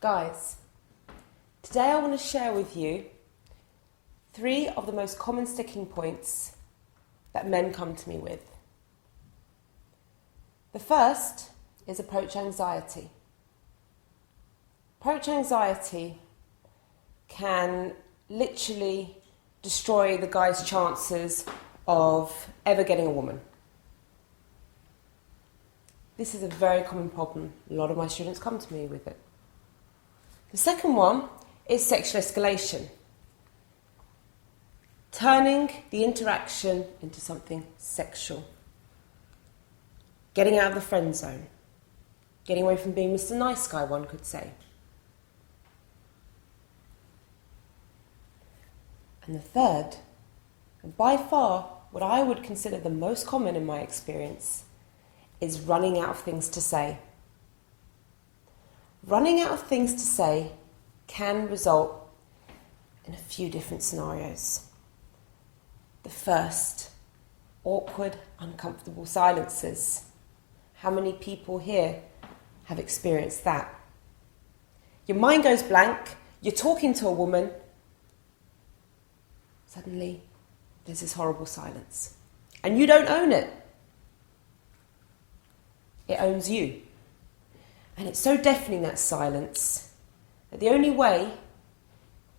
Guys, today I want to share with you 3 of the most common sticking points that men come to me with. The first is approach anxiety. Approach anxiety can literally destroy the guy's chances of ever getting a woman. This is a very common problem. A lot of my students come to me with it. The second one is sexual escalation. Turning the interaction into something sexual. Getting out of the friend zone. Getting away from being Mr. Nice Guy, one could say. And the third, and by far what I would consider the most common in my experience, is running out of things to say. Running out of things to say can result in a few different scenarios. The first, awkward, uncomfortable silences. How many people here have experienced that? Your mind goes blank, you're talking to a woman, suddenly there's this horrible silence. And you don't own it. It owns you. And it's so deafening, that silence, that the only way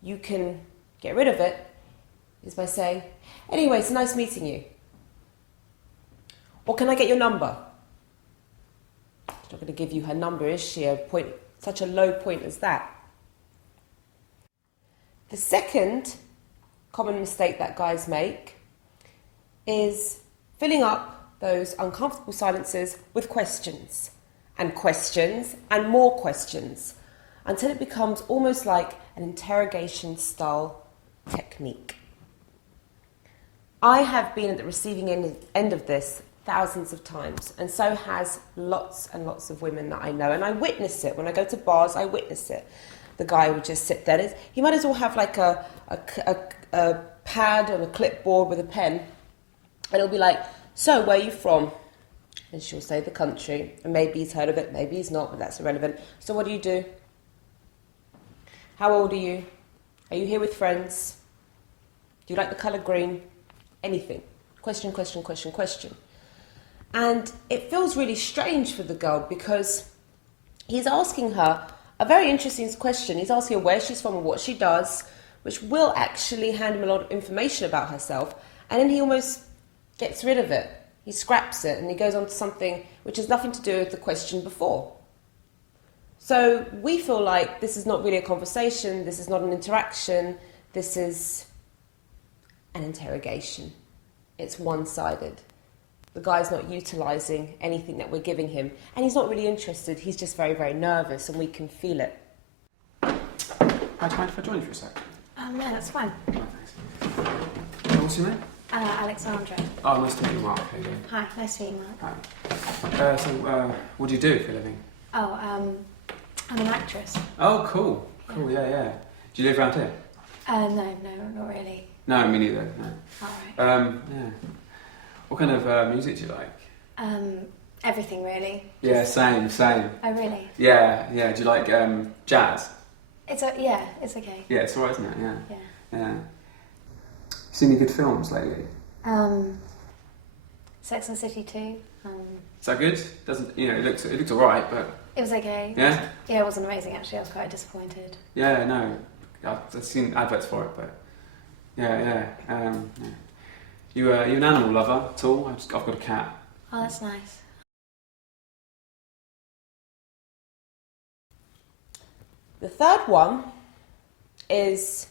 you can get rid of it is by saying, anyway, it's nice meeting you. Or can I get your number? She's not going to give you her number, is she? Such a low point as that. The second common mistake that guys make is filling up those uncomfortable silences with questions and more questions until it becomes almost like an interrogation style technique. I have been at the receiving end of this thousands of times, and so has lots and lots of women that I know, and I witness it. When I go to bars, I witness it. The guy would just sit there. He might as well have like a pad and a clipboard with a pen, and it'll be like, so where are you from? And she'll say the country, and maybe he's heard of it, maybe he's not, but that's irrelevant. So what do you do? How old are you? Are you here with friends? Do you like the colour green? Anything. Question, question, question, question. And it feels really strange for the girl because he's asking her a very interesting question. He's asking her where she's from and what she does, which will actually hand him a lot of information about herself. And then he almost gets rid of it. He scraps it and he goes on to something which has nothing to do with the question before. So we feel like this is not really a conversation, this is not an interaction, this is an interrogation. It's one-sided. The guy's not utilising anything that we're giving him, and he's not really interested, he's just very, very nervous, and we can feel it. Do you mind if I join you for a sec? Yeah, that's fine. Oh, thanks. What's your name? Alexandra. Oh, nice to meet you, Mark. How you doing? Hi, nice to meet you, Mark. Hi. What do you do for a living? Oh, I'm an actress. Oh, cool. Cool, yeah. Do you live around here? No, not really. No, me neither, no. Alright. Yeah. What kind of music do you like? Everything, really. Yeah, same. Oh, really? Yeah. Do you like jazz? It's okay. Yeah, it's alright, isn't it? Yeah. Seen any good films lately? Sex and the City 2. Is that good? It looks alright, but... It was okay. Yeah? Yeah, it wasn't amazing, actually. I was quite disappointed. Yeah, no. I've seen adverts for it, but... Yeah. You an animal lover at all? I've got a cat. Oh, that's nice. The third one is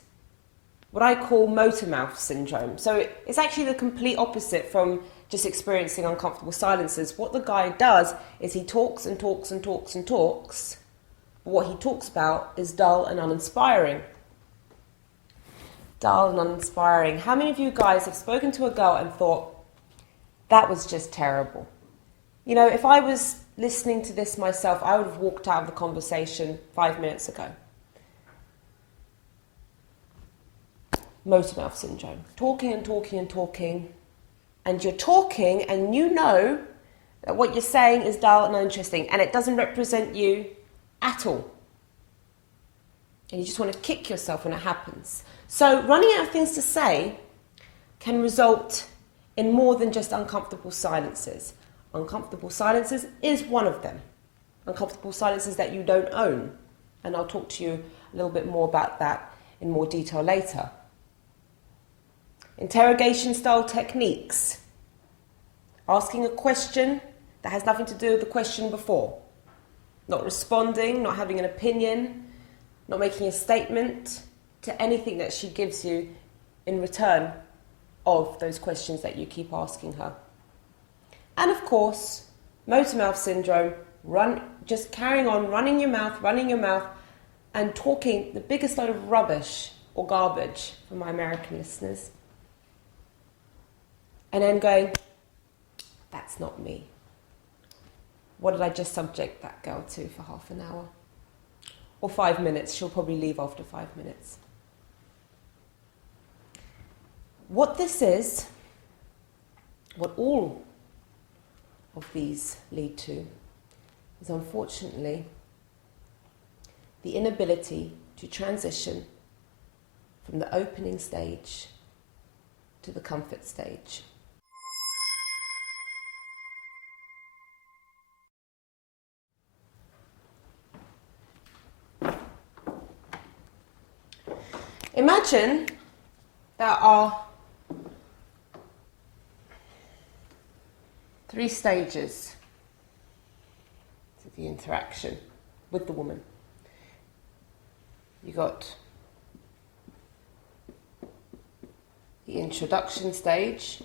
what I call motor mouth syndrome. So it's actually the complete opposite from just experiencing uncomfortable silences. What the guy does is he talks and talks and talks and talks, but what he talks about is dull and uninspiring. Dull and uninspiring. How many of you guys have spoken to a girl and thought, that was just terrible? You know, if I was listening to this myself, I would have walked out of the conversation 5 minutes ago. Motor mouth syndrome. Talking and talking and talking, and you're talking and you know that what you're saying is dull and uninteresting and it doesn't represent you at all. And you just want to kick yourself when it happens. So running out of things to say can result in more than just uncomfortable silences. Uncomfortable silences is one of them. Uncomfortable silences that you don't own. And I'll talk to you a little bit more about that in more detail later. Interrogation style techniques. Asking a question that has nothing to do with the question before. Not responding, not having an opinion, not making a statement to anything that she gives you in return of those questions that you keep asking her. And of course, motor mouth syndrome, just carrying on, running your mouth, and talking the biggest load of rubbish or garbage for my American listeners. And then going, that's not me. What did I just subject that girl to for half an hour? Or 5 minutes, she'll probably leave after 5 minutes. What this is, what all of these lead to, is unfortunately the inability to transition from the opening stage to the comfort stage. Imagine there are 3 stages to the interaction with the woman. You got the introduction stage,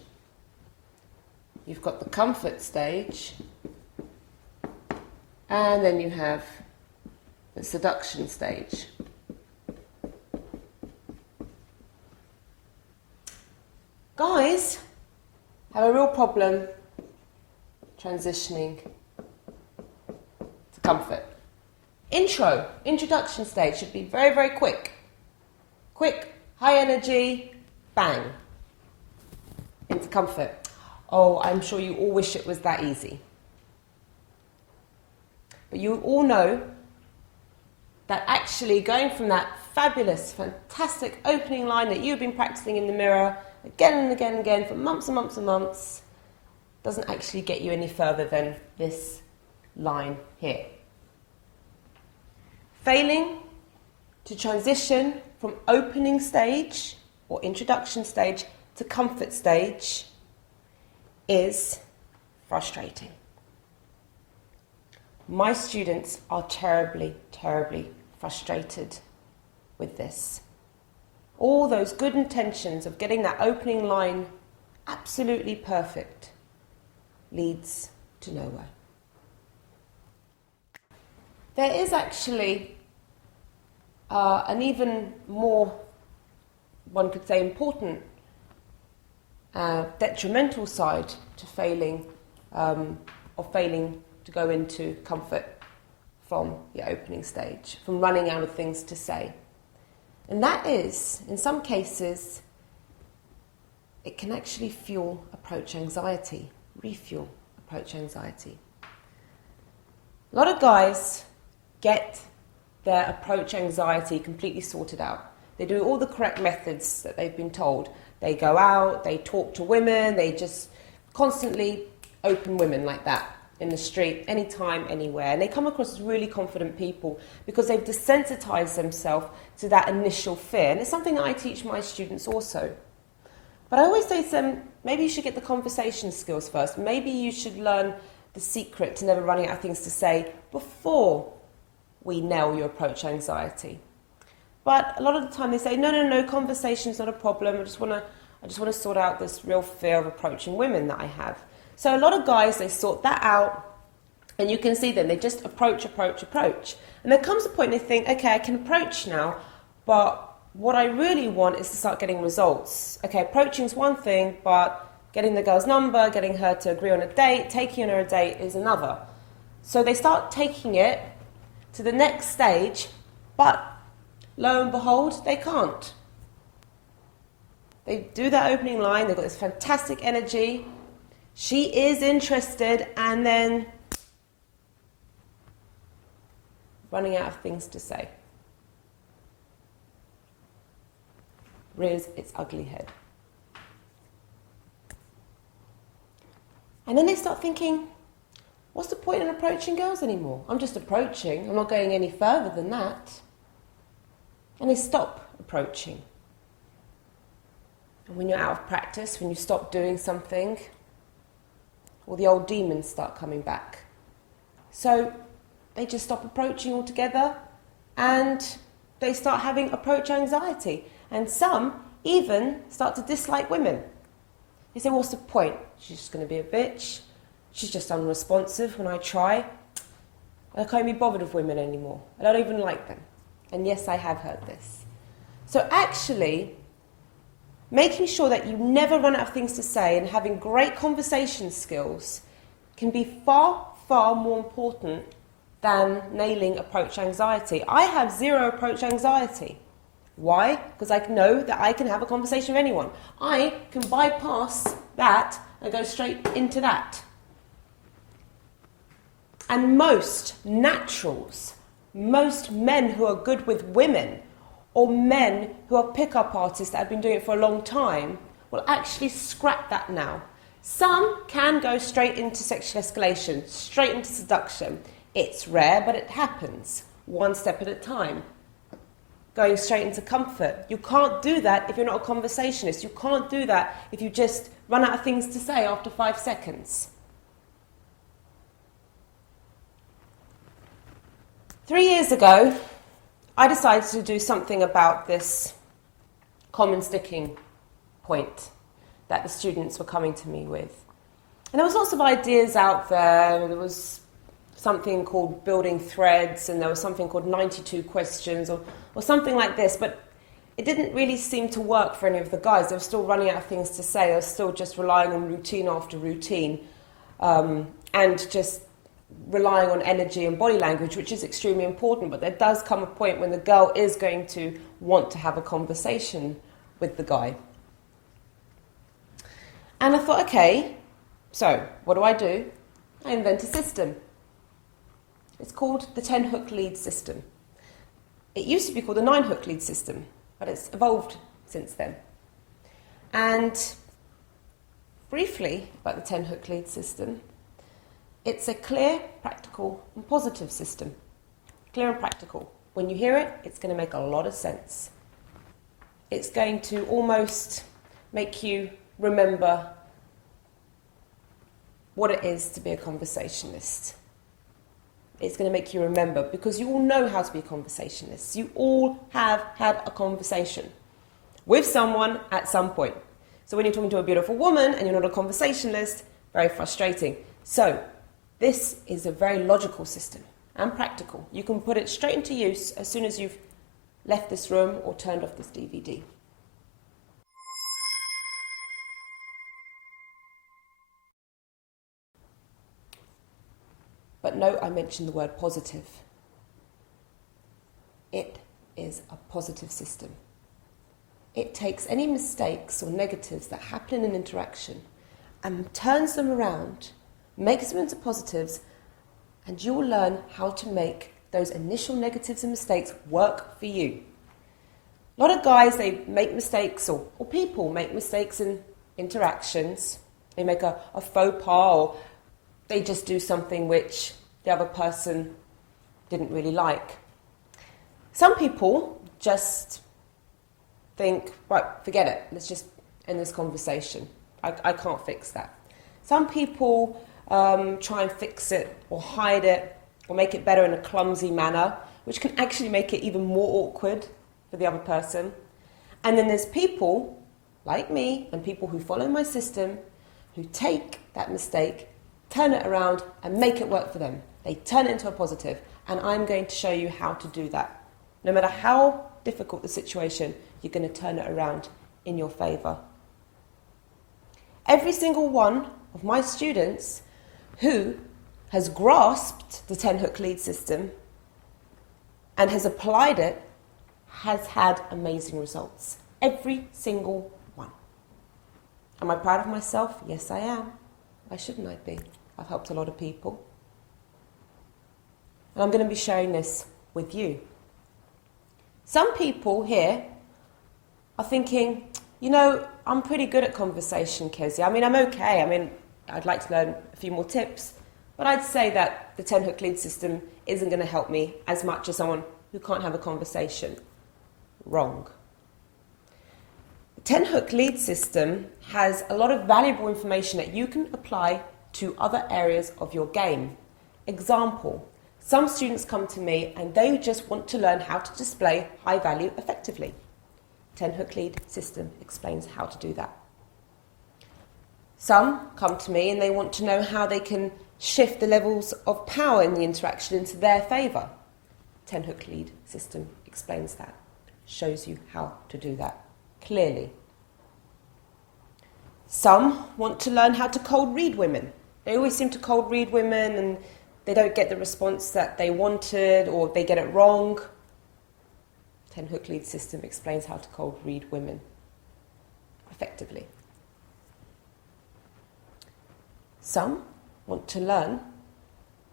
you've got the comfort stage, and then you have the seduction stage. Guys have a real problem transitioning to comfort. Introduction stage should be very, very quick. Quick, high energy, bang. Into comfort. Oh, I'm sure you all wish it was that easy. But you all know that actually going from that fabulous, fantastic opening line that you've been practicing in the mirror again and again and again for months and months and months doesn't actually get you any further than this line here. Failing to transition from opening stage or introduction stage to comfort stage is frustrating. My students are terribly, terribly frustrated with this. All those good intentions of getting that opening line absolutely perfect leads to nowhere. There is actually an even more, one could say, important detrimental side to failing to go into comfort from the opening stage, from running out of things to say. And that is, in some cases, it can actually fuel approach anxiety, refuel approach anxiety. A lot of guys get their approach anxiety completely sorted out. They do all the correct methods that they've been told. They go out, they talk to women, they just constantly open women like that in the street, anytime, anywhere. And they come across as really confident people because they've desensitized themselves to that initial fear. And it's something that I teach my students also. But I always say to them, maybe you should get the conversation skills first. Maybe you should learn the secret to never running out of things to say before we nail your approach anxiety. But a lot of the time they say, no, conversation's not a problem. I just want to sort out this real fear of approaching women that I have. So a lot of guys, they sort that out, and you can see them, they just approach. And there comes a point they think, okay, I can approach now, but what I really want is to start getting results. Okay, approaching is one thing, but getting the girl's number, getting her to agree on a date, taking her on a date is another. So they start taking it to the next stage, but lo and behold, they can't. They do that opening line, they've got this fantastic energy, she is interested, and then running out of things to say. rears its ugly head. And then they start thinking, what's the point in approaching girls anymore? I'm just approaching. I'm not going any further than that. And they stop approaching. And when you're out of practice, when you stop doing something, all the old demons start coming back. So they just stop approaching altogether and they start having approach anxiety. And some even start to dislike women. They say, what's the point? She's just going to be a bitch. She's just unresponsive when I try. I can't be bothered with women anymore. I don't even like them. And yes, I have heard this. So actually, making sure that you never run out of things to say and having great conversation skills can be far, far more important than nailing approach anxiety. I have zero approach anxiety. Why? Because I know that I can have a conversation with anyone. I can bypass that and go straight into that. And most naturals, most men who are good with women, or men who are pick-up artists that have been doing it for a long time, will actually scrap that now. Some can go straight into sexual escalation, straight into seduction. It's rare, but it happens, one step at a time. Going straight into comfort. You can't do that if you're not a conversationalist. You can't do that if you just run out of things to say after 5 seconds. 3 years ago, I decided to do something about this common sticking point that the students were coming to me with. And there was lots of ideas out there. There was something called building threads, and there was something called 92 questions, or something like this, but it didn't really seem to work for any of the guys. They were still running out of things to say. They were still just relying on routine after routine, and just relying on energy and body language, which is extremely important, but there does come a point when the girl is going to want to have a conversation with the guy. And I thought, okay, so what do? I invent a system. It's called the 10-hook lead system. It used to be called the 9-hook lead system, but it's evolved since then. And briefly about the 10-hook lead system, it's a clear, practical, and positive system. Clear and practical. When you hear it, it's going to make a lot of sense. It's going to almost make you remember what it is to be a conversationalist. It's going to make you remember, because you all know how to be a conversationalist. You all have had a conversation with someone at some point. So when you're talking to a beautiful woman and you're not a conversationalist, very frustrating. So this is a very logical system and practical. You can put it straight into use as soon as you've left this room or turned off this DVD. But note I mentioned the word positive. It is a positive system. It takes any mistakes or negatives that happen in an interaction and turns them around, makes them into positives, and you'll learn how to make those initial negatives and mistakes work for you. A lot of guys, they make mistakes, or people make mistakes in interactions. They make a faux pas, or they just do something which the other person didn't really like. Some people just think, right, forget it, let's just end this conversation. I can't fix that. Some people try and fix it or hide it or make it better in a clumsy manner, which can actually make it even more awkward for the other person. And then there's people like me and people who follow my system who take that mistake, turn it around and make it work for them. They turn it into a positive, and I'm going to show you how to do that. No matter how difficult the situation, you're going to turn it around in your favour. Every single one of my students who has grasped the 10-hook lead system and has applied it has had amazing results. Every single one. Am I proud of myself? Yes, I am. Why shouldn't I be? I've helped a lot of people. And I'm going to be sharing this with you. Some people here are thinking, I'm pretty good at conversation, Kezia. I'm okay. I'd like to learn a few more tips. But I'd say that the 10-hook lead system isn't going to help me as much as someone who can't have a conversation. Wrong. The 10-hook lead system has a lot of valuable information that you can apply to other areas of your game. Example, some students come to me and they just want to learn how to display high value effectively. 10-hook lead system explains how to do that. Some come to me and they want to know how they can shift the levels of power in the interaction into their favour. 10-hook lead system explains that, shows you how to do that clearly. Some want to learn how to cold read women. They always seem to cold read women and they don't get the response that they wanted, or they get it wrong. 10-hook lead system explains how to cold read women effectively. Some want to learn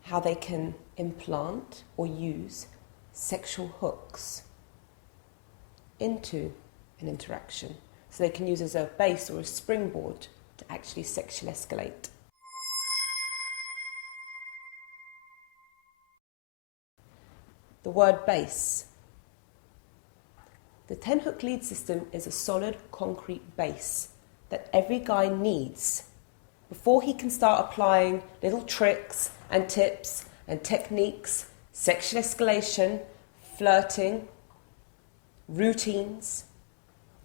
how they can implant or use sexual hooks into an interaction, so they can use as a base or a springboard to actually sexually escalate. The word base. The 10-hook lead system is a solid concrete base that every guy needs before he can start applying little tricks and tips and techniques, sexual escalation, flirting, routines.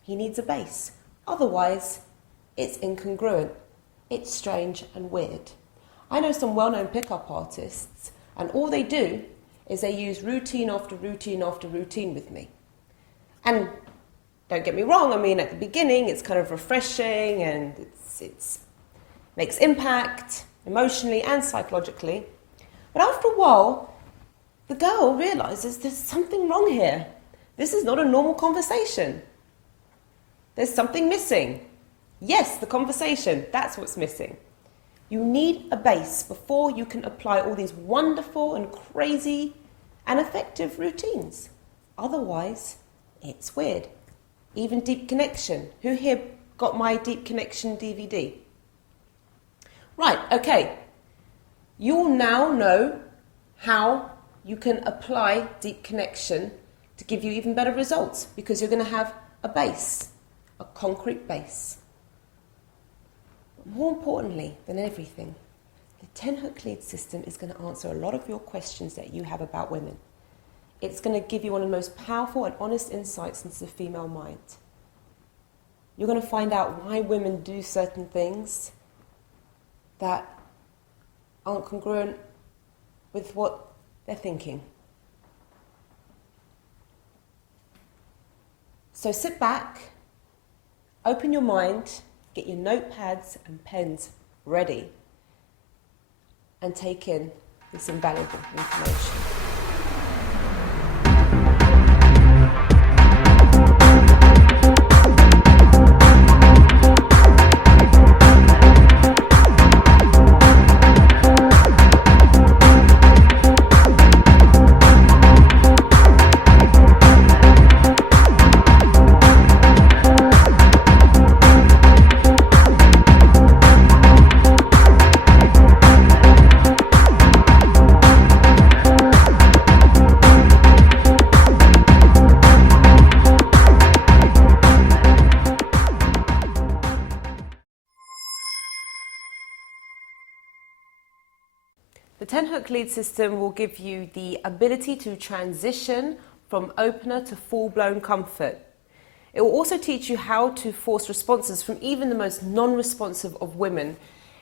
He needs a base. Otherwise, it's incongruent. It's strange and weird. I know some well-known pickup artists, and all they do is they use routine after routine after routine with me. And don't get me wrong, at the beginning it's kind of refreshing and it's makes impact emotionally and psychologically. But after a while, the girl realises there's something wrong here. This is not a normal conversation. There's something missing. Yes, the conversation, that's what's missing. You need a base before you can apply all these wonderful and crazy and effective routines. Otherwise, it's weird. Even Deep Connection. Who here got my Deep Connection DVD? Right, okay. You'll now know how you can apply Deep Connection to give you even better results, because you're going to have a base, a concrete base. More importantly than everything, the 10-hook lead system is going to answer a lot of your questions that you have about women. It's going to give you one of the most powerful and honest insights into the female mind. You're going to find out why women do certain things that aren't congruent with what they're thinking. So sit back, open your mind, get your notepads and pens ready, and take in this invaluable information. The 10-hook lead system will give you the ability to transition from opener to full-blown comfort. It will also teach you how to force responses from even the most non-responsive of women,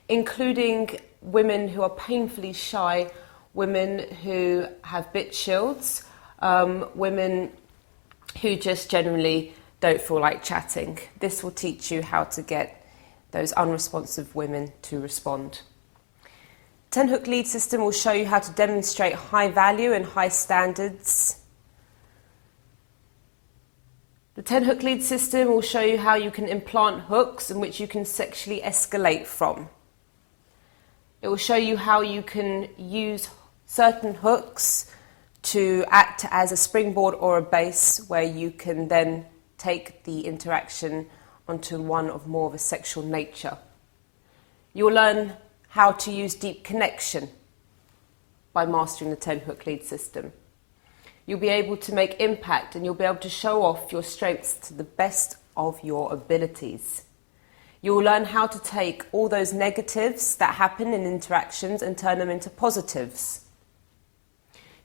including women who are painfully shy, women who have bitch shields, women who just generally don't feel like chatting. This will teach you how to get those unresponsive women to respond. 10-hook lead system will show you how to demonstrate high value and high standards. The 10-hook lead system will show you how you can implant hooks in which you can sexually escalate from. It will show you how you can use certain hooks to act as a springboard or a base where you can then take the interaction onto one of more of a sexual nature. You'll learn how to use deep connection by mastering the 10 hook lead system. You'll be able to make impact, and you'll be able to show off your strengths to the best of your abilities. You'll learn how to take all those negatives that happen in interactions and turn them into positives.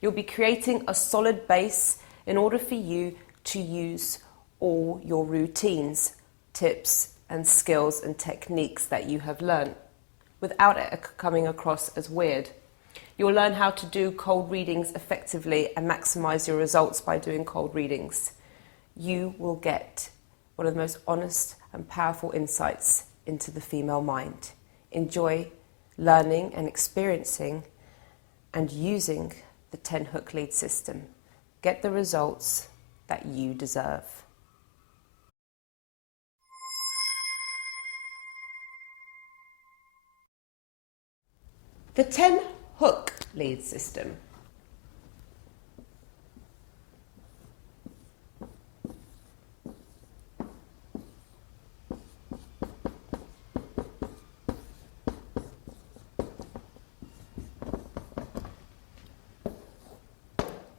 You'll be creating a solid base in order for you to use all your routines, tips and skills and techniques that you have learned without it coming across as weird. You'll learn how to do cold readings effectively and maximize your results by doing cold readings. You will get one of the most honest and powerful insights into the female mind. Enjoy learning and experiencing and using the 10 hook lead system. Get the results that you deserve. The 10 hook lead system.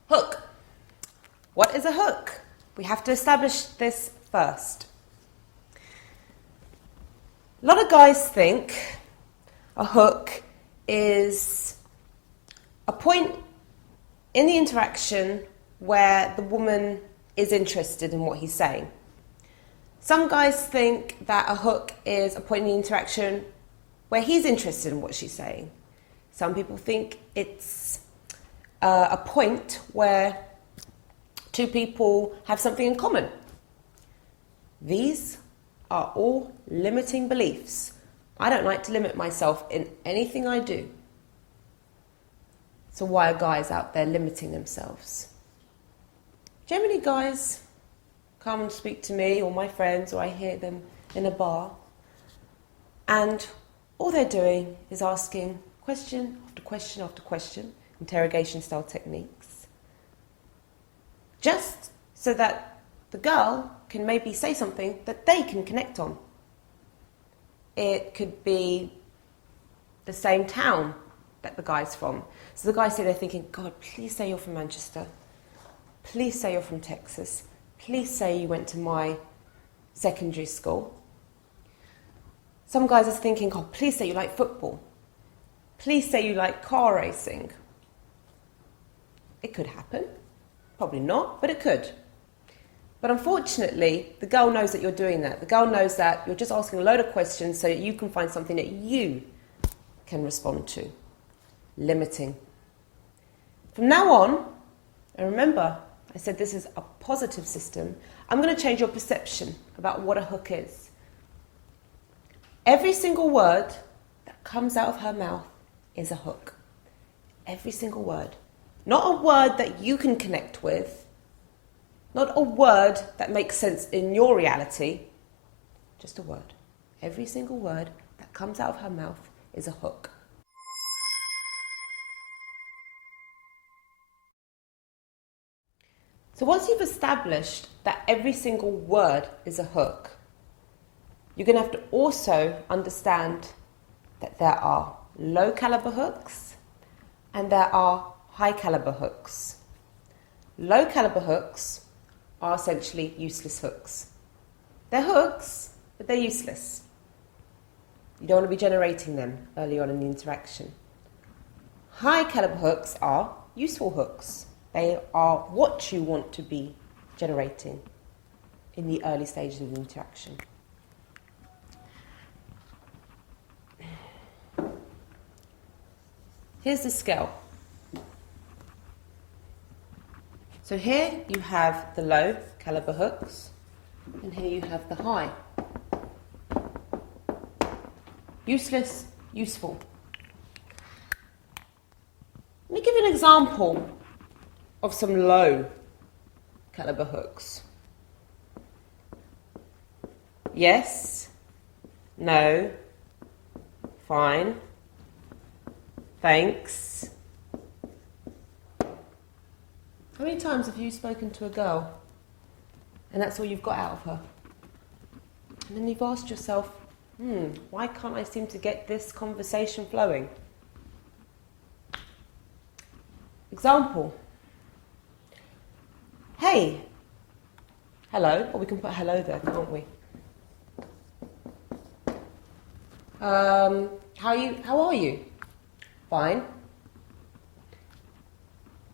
Hook. What is a hook? We have to establish this first. A lot of guys think a hook is a point in the interaction where the woman is interested in what he's saying. Some guys think that a hook is a point in the interaction where he's interested in what she's saying. Some people think it's a point where two people have something in common. These are all limiting beliefs. I don't like to limit myself in anything I do. So why are guys out there limiting themselves? Generally, guys come and speak to me or my friends, or I hear them in a bar, and all they're doing is asking question after question after question, interrogation style techniques, just so that the girl can maybe say something that they can connect on. It could be the same town that the guy's from. So the guys sit there thinking, God, please say you're from Manchester. Please say you're from Texas. Please say you went to my secondary school. Some guys are thinking, God, please say you like football. Please say you like car racing. It could happen. Probably not, but it could. But unfortunately, the girl knows that you're doing that. The girl knows that you're just asking a load of questions so that you can find something that you can respond to. Limiting. From now on, and remember, I said this is a positive system, I'm going to change your perception about what a hook is. Every single word that comes out of her mouth is a hook. Every single word. Not a word that you can connect with. Not a word that makes sense in your reality, just a word. Every single word that comes out of her mouth is a hook. So once you've established that every single word is a hook, you're going to have to also understand that there are low caliber hooks and there are high caliber hooks. Low caliber hooks are essentially useless hooks. They're hooks, but they're useless. You don't want to be generating them early on in the interaction. High caliber hooks are useful hooks. They are what you want to be generating in the early stages of the interaction. Here's the scale. So here you have the low caliber hooks, and here you have the high. Useless, useful. Let me give you an example of some low caliber hooks. Yes, no, fine, thanks. How many times have you spoken to a girl And that's all you've got out of her. And then you've asked yourself, why can't I seem to get this conversation flowing? Example. Hey. Hello. Or we can put hello there, can't we? How are you? Fine.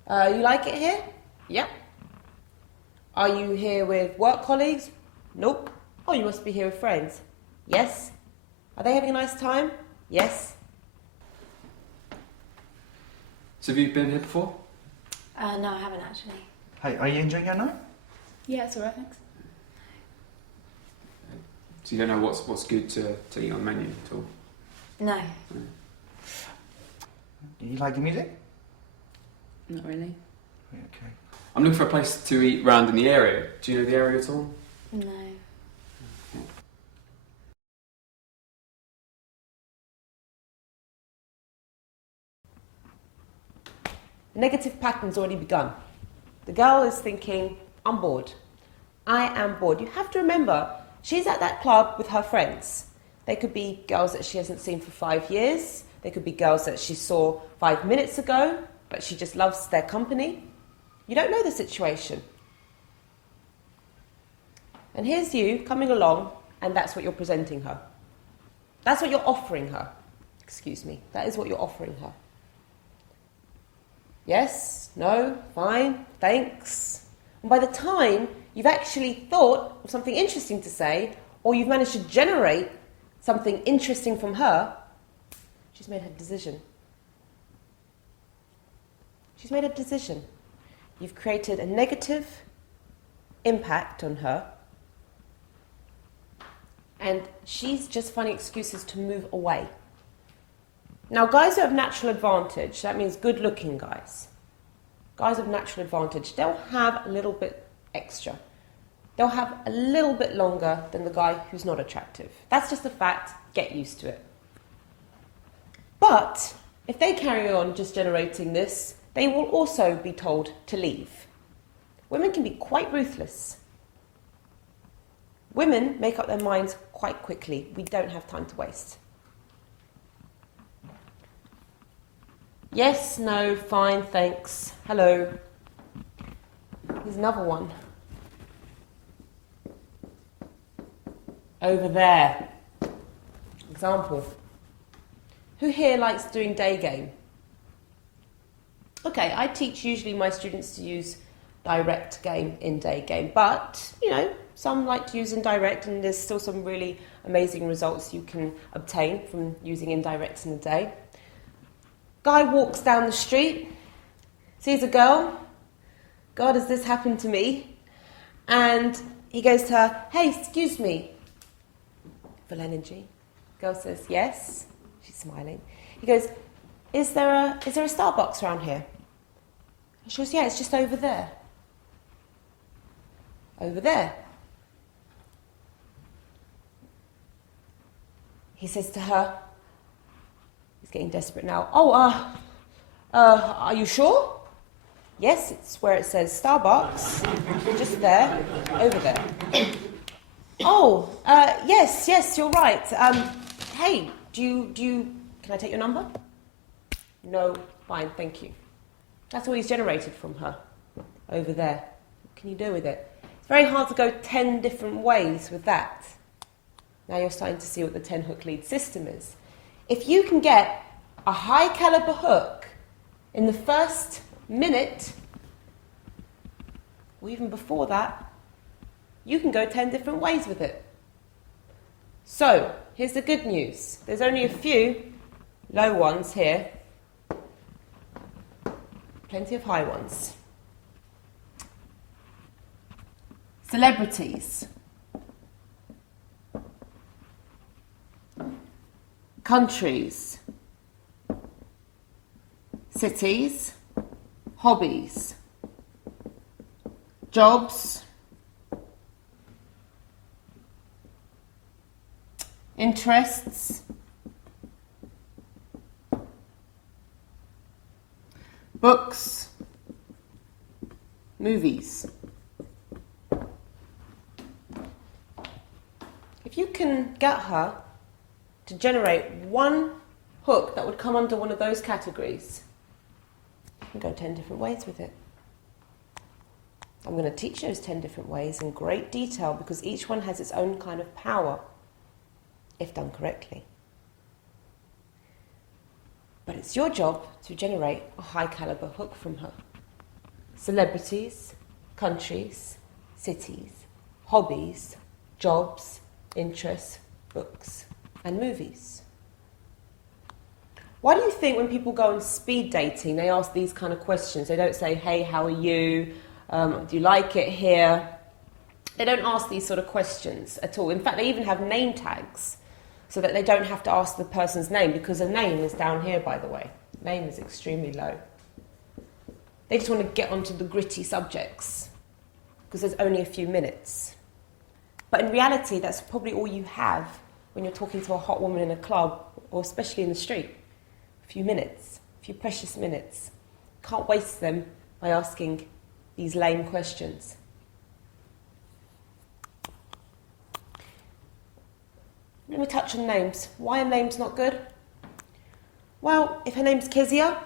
You like it here? Yep. Are you here with work colleagues? Nope. Oh, you must be here with friends. Yes. Are they having a nice time? Yes. So have you been here before? No, I haven't actually. Hey, are you enjoying your night? Yeah, it's alright, thanks. So you don't know what's good to eat on the menu at all? No. Do you like the music? Not really. Okay. I'm looking for a place to eat round in the area. Do you know the area at all? No. The negative pattern's already begun. The girl is thinking, I'm bored. I am bored. You have to remember, she's at that club with her friends. They could be girls that she hasn't seen for 5 years. They could be girls that she saw 5 minutes ago, but she just loves their company. You don't know the situation. And here's you coming along, and that's what you're presenting her. That's what you're offering her. Excuse me. That is what you're offering her. Yes, no, fine, thanks. And by the time you've actually thought of something interesting to say, or you've managed to generate something interesting from her, she's made her decision. She's made a decision. You've created a negative impact on her, and she's just finding excuses to move away. Now, guys who have natural advantage, that means good-looking guys. Guys of natural advantage, they'll have a little bit extra. They'll have a little bit longer than the guy who's not attractive. That's just a fact. Get used to it. But if they carry on just generating this, they will also be told to leave. Women can be quite ruthless. Women make up their minds quite quickly. We don't have time to waste. Yes, no, fine, thanks. Hello. Here's another one. Over there. Example. Who here likes doing day game? Okay, I teach usually my students to use direct game in day game, but, some like to use indirect, and there's still some really amazing results you can obtain from using indirect in a day. Guy walks down the street, sees a girl. God, has this happened to me? And he goes to her, hey, excuse me. Full energy. Girl says, yes. She's smiling. He goes, is there a Starbucks around here? And she goes, yeah, it's just over there. Over there. He says to her, he's getting desperate now. Are you sure? Yes, it's where it says Starbucks. Just there, over there. Yes, you're right. Hey, can I take your number? No, fine, thank you. That's all he's generated from her, over there. What can you do with it? It's very hard to go 10 different ways with that. Now you're starting to see what the 10 hook lead system is. If you can get a high caliber hook in the first minute, or even before that, you can go 10 different ways with it. So, here's the good news. There's only a few low ones here, plenty of high ones. Celebrities. Countries. Cities. Hobbies. Jobs. Interests. Books. Movies. if you can get her to generate one hook that would come under one of those categories, you can go 10 different ways with it. I'm going to teach those 10 different ways in great detail because each one has its own kind of power, if done correctly. But it's your job to generate a high caliber hook from her. Celebrities, countries, cities, hobbies, jobs, interests, books, and movies. Why do you think when people go on speed dating, they ask these kind of questions? They don't say, hey, how are you? Do you like it here? They don't ask these sort of questions at all. In fact, they even have name tags so that they don't have to ask the person's name because a name is down here, by the way. Name is extremely low. They just want to get onto the gritty subjects because there's only a few minutes. But in reality, that's probably all you have when you're talking to a hot woman in a club or especially in the street. A few minutes, a few precious minutes. Can't waste them by asking these lame questions. Let me touch on names. Why are names not good? Well, if her name's Kezia,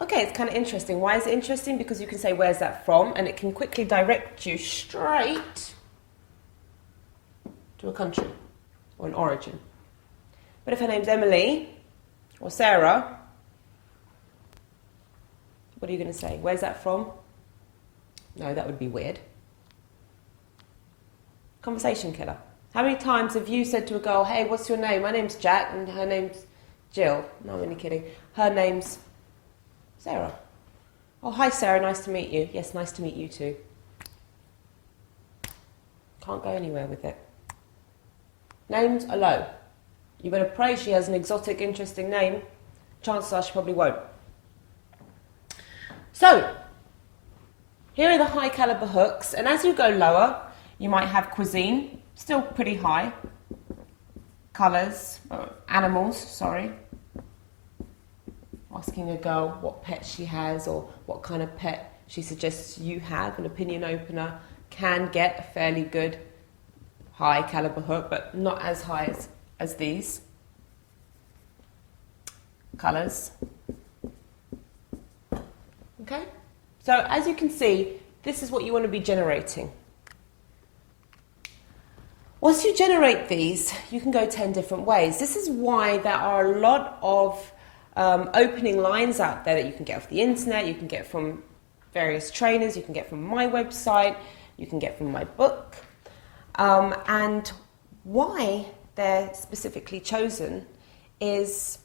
okay, it's kind of interesting. Why is it interesting? Because you can say, where's that from? And it can quickly direct you straight to a country or an origin. But if her name's Emily or Sarah, what are you going to say? Where's that from? No, that would be weird. Conversation killer. How many times have you said to a girl, hey, what's your name? My name's Jack, and her name's Jill. No, I'm only kidding. Her name's Sarah. Oh, hi, Sarah, nice to meet you. Yes, nice to meet you too. Can't go anywhere with it. Names are low. You better pray she has an exotic, interesting name. Chances are she probably won't. So, here are the high caliber hooks, and as you go lower, you might have cuisine, still pretty high. Colours, animals, sorry. Asking a girl what pet she has or what kind of pet she suggests you have. An opinion opener can get a fairly good high caliber hook, but not as high as these. Colours. Okay? So as you can see, this is what you want to be generating. Once you generate these, you can go 10 different ways. This is why there are a lot of opening lines out there that you can get off the internet, you can get from various trainers, you can get from my website, you can get from my book. And why they're specifically chosen is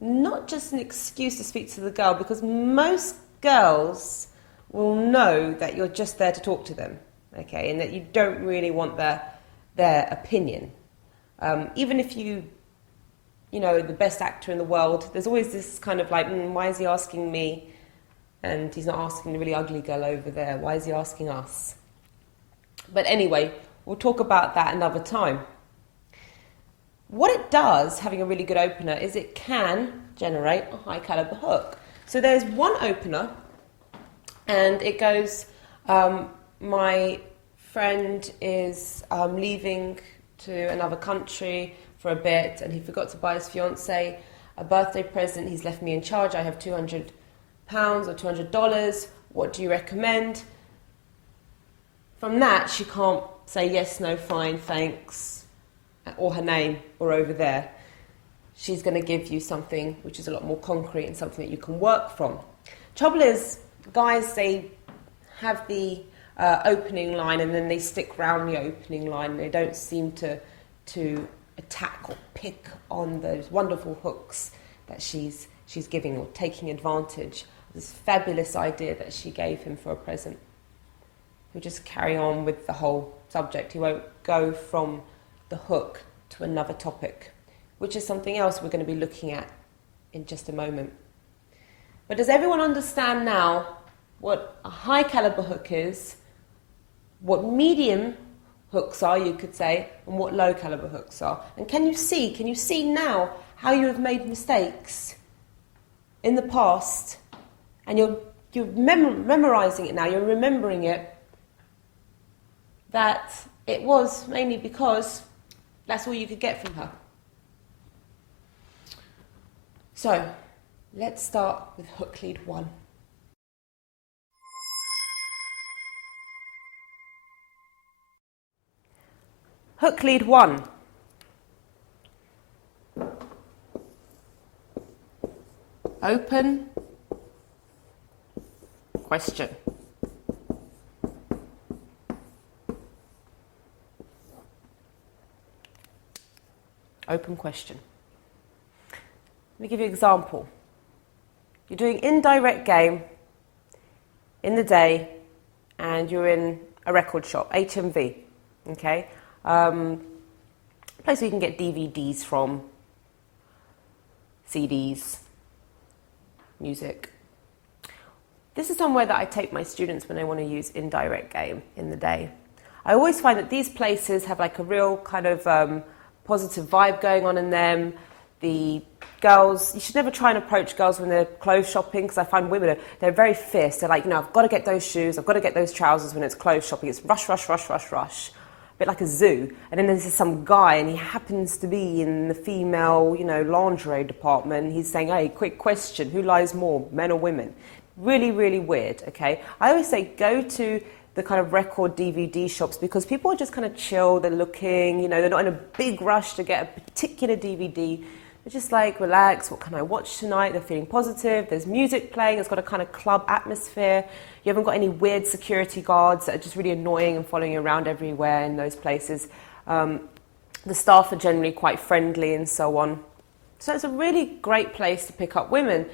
not just an excuse to speak to the girl, because most girls will know that you're just there to talk to them, okay, and that you don't really want their opinion. Even if you know, the best actor in the world, there's always this kind of like, why is he asking me? And he's not asking the really ugly girl over there. Why is he asking us? But anyway, we'll talk about that another time. What it does, having a really good opener, is it can generate a high caliber hook. So there's one opener, and it goes, my friend is leaving to another country for a bit, and he forgot to buy his fiancée a birthday present. He's left me in charge. I have £200 or $200. What do you recommend? From that, she can't say yes, no, fine, thanks, or her name, or over there. She's going to give you something which is a lot more concrete and something that you can work from. Trouble is, guys, they have the opening line and then they stick round the opening line. They don't seem to attack or pick on those wonderful hooks that she's giving or taking advantage of this fabulous idea that she gave him for a present. He'll just carry on with the whole subject. He won't go from the hook to another topic, which is something else we're going to be looking at in just a moment. But does everyone understand now what a high caliber hook is, what medium hooks are, you could say, and what low caliber hooks are? And can you see now how you have made mistakes in the past, and you're memorizing it now, you're remembering it, that it was mainly because that's all you could get from her. So, let's start with hook lead 1. Hook lead 1. Open question. Open question. Let me give you an example. You're doing indirect game in the day and you're in a record shop, HMV, okay? Place where you can get DVDs from, CDs, music. This is somewhere that I take my students when they want to use indirect game in the day. I always find that these places have like a real kind of positive vibe going on in them. The girls, you should never try and approach girls when they're clothes shopping, because I find women, they're very fierce. They're like, I've got to get those shoes, I've got to get those trousers when it's clothes shopping. It's rush, rush, rush, rush, rush. A bit like a zoo. And then there's some guy and he happens to be in the female, lingerie department. He's saying, hey, quick question, who lies more, men or women? Really, really weird, okay? I always say go to the kind of record DVD shops because people are just kind of chill, they're looking, they're not in a big rush to get a particular DVD. They're just like, relax, what can I watch tonight? They're feeling positive, there's music playing, it's got a kind of club atmosphere. You haven't got any weird security guards that are just really annoying and following you around everywhere in those places. The staff are generally quite friendly and so on. So it's a really great place to pick up women.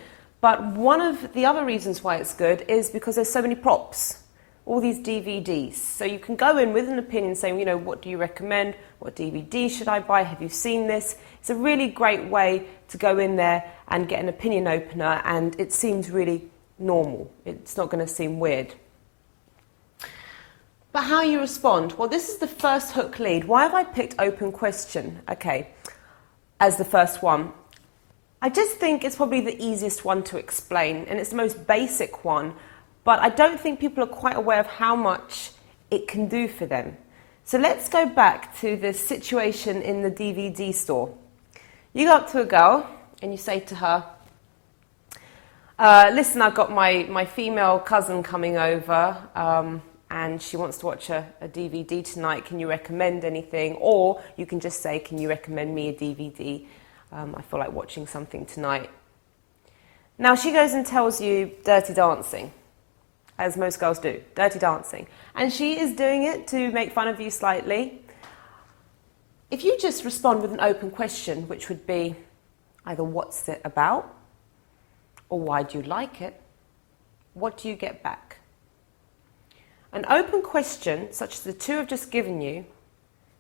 But one of the other reasons why it's good is because there's so many props, all these DVDs. So you can go in with an opinion saying, what do you recommend? What DVD should I buy? Have you seen this? It's a really great way to go in there and get an opinion opener, and it seems really normal. It's not going to seem weird. But how you respond? Well, this is the first hook lead. Why have I picked open question, as the first one? I just think it's probably the easiest one to explain, and it's the most basic one, but I don't think people are quite aware of how much it can do for them. So let's go back to the situation in the DVD store. You go up to a girl and you say to her, listen, I've got my female cousin coming over and she wants to watch a DVD tonight. Can you recommend anything? Or you can just say, can you recommend me a DVD? I feel like watching something tonight. Now she goes and tells you Dirty Dancing, as most girls do, Dirty Dancing. And she is doing it to make fun of you slightly. If you just respond with an open question, which would be either what's it about, or why do you like it, what do you get back? An open question, such as the two I've just given you,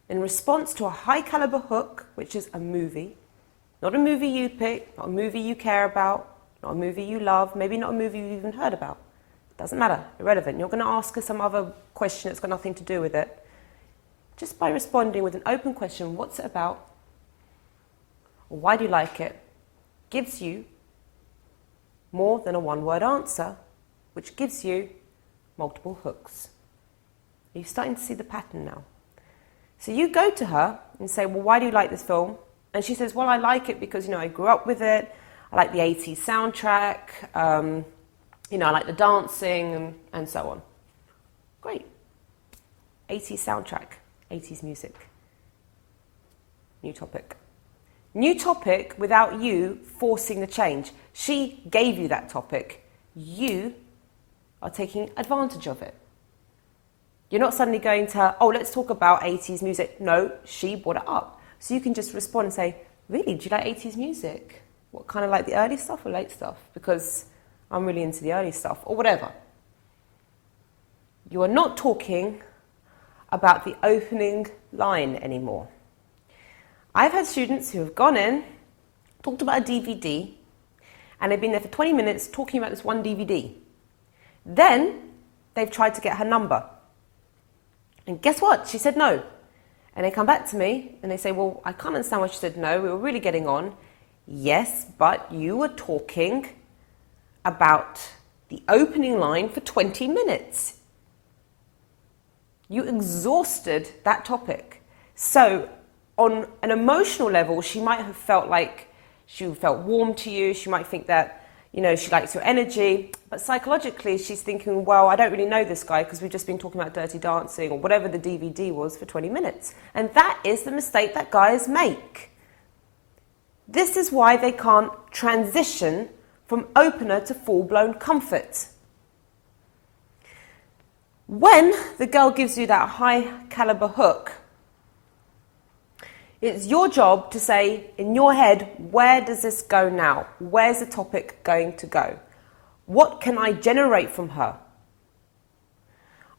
in response to a high caliber hook, which is a movie, not a movie you pick, not a movie you care about, not a movie you love, maybe not a movie you've even heard about. Doesn't matter, irrelevant. You're going to ask her some other question that's got nothing to do with it. Just by responding with an open question, what's it about? Or why do you like it? Gives you more than a one-word answer, which gives you multiple hooks. Are you starting to see the pattern now? So you go to her and say, well, why do you like this film? And she says, well, I like it because, I grew up with it. I like the 80s soundtrack. I like the dancing and so on. Great. 80s soundtrack, 80s music. New topic. New topic without you forcing the change. She gave you that topic. You are taking advantage of it. You're not suddenly going to her, oh, let's talk about 80s music. No, she brought it up. So you can just respond and say, really, do you like 80s music? What, kind of like the early stuff or late stuff? Because I'm really into the early stuff, or whatever. You are not talking about the opening line anymore. I've had students who have gone in, talked about a DVD, and they've been there for 20 minutes talking about this one DVD. Then they've tried to get her number. And guess what? She said no. And they come back to me and they say, well, I can't understand why she said no. We were really getting on. Yes, but you were talking about the opening line for 20 minutes. You exhausted that topic. So on an emotional level, she might have felt like she felt warm to you. She might think that, you know, she likes your energy. But psychologically, she's thinking, well, I don't really know this guy because we've just been talking about Dirty Dancing or whatever the DVD was for 20 minutes. And that is the mistake that guys make. This is why they can't transition from opener to full-blown comfort. When the girl gives you that high-caliber hook, it's your job to say in your head, where does this go now? Where's the topic going to go? What can I generate from her?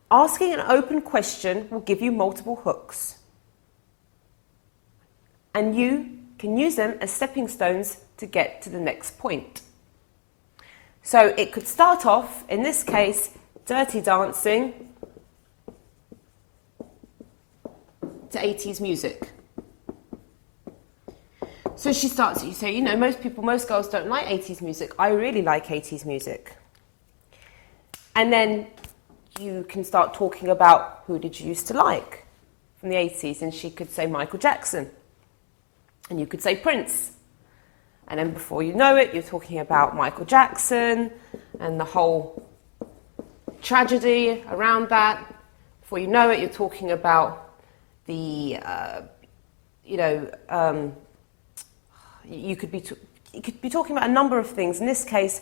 Asking an open question will give you multiple hooks. And you can use them as stepping stones to get to the next point. So it could start off, in this case, Dirty Dancing to 80s music. So she starts, you say, you know, most girls don't like 80s music. I really like 80s music. And then you can start talking about who did you used to like from the 80s. And she could say Michael Jackson. And you could say Prince. And then before you know it, you're talking about Michael Jackson and the whole tragedy around that. Before you know it, you're talking about the, you could be talking about a number of things. In this case,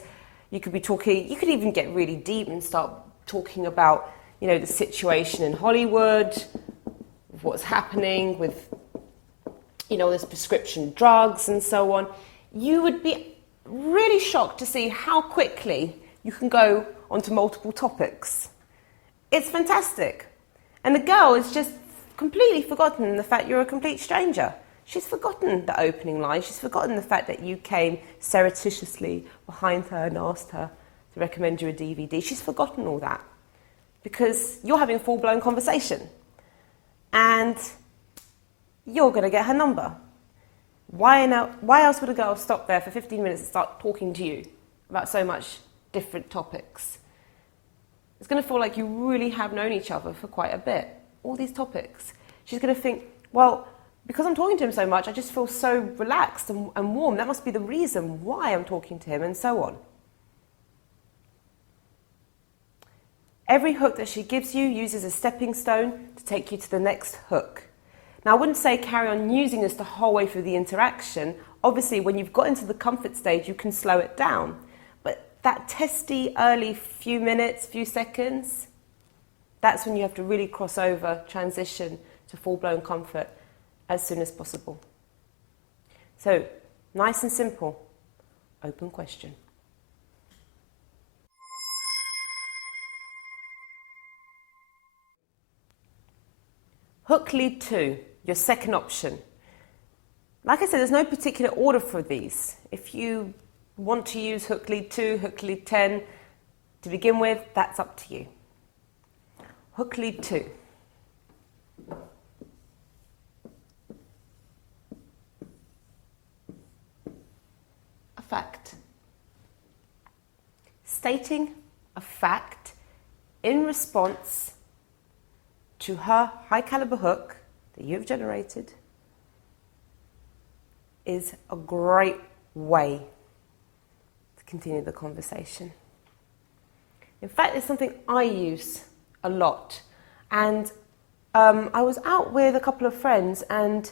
you could even get really deep and start talking about, you know, the situation in Hollywood, what's happening with, you know, this prescription drugs and so on. You would be really shocked to see how quickly you can go onto multiple topics. It's fantastic. And the girl is just completely forgotten the fact you're a complete stranger. She's forgotten the opening line. She's forgotten the fact that you came surreptitiously behind her and asked her to recommend you a DVD. She's forgotten all that because you're having a full-blown conversation and you're going to get her number. Why else would a girl stop there for 15 minutes and start talking to you about so much different topics? It's going to feel like you really have known each other for quite a bit. All these topics. She's going to think, well, because I'm talking to him so much, I just feel so relaxed and warm. That must be the reason why I'm talking to him, and so on. Every hook that she gives you uses a stepping stone to take you to the next hook. Now, I wouldn't say carry on using this the whole way through the interaction. Obviously, when you've got into the comfort stage, you can slow it down. But that testy early few minutes, few seconds, that's when you have to really cross over, transition to full-blown comfort as soon as possible. So, nice and simple, open question. Hook lead 2, your second option. Like I said, there's no particular order for these. If you want to use hook lead 2, hook lead 10 to begin with, that's up to you. Hook lead 2. A fact. Stating a fact in response to her high caliber hook that you've generated is a great way to continue the conversation. In fact, it's something I use a lot. And I was out with a couple of friends and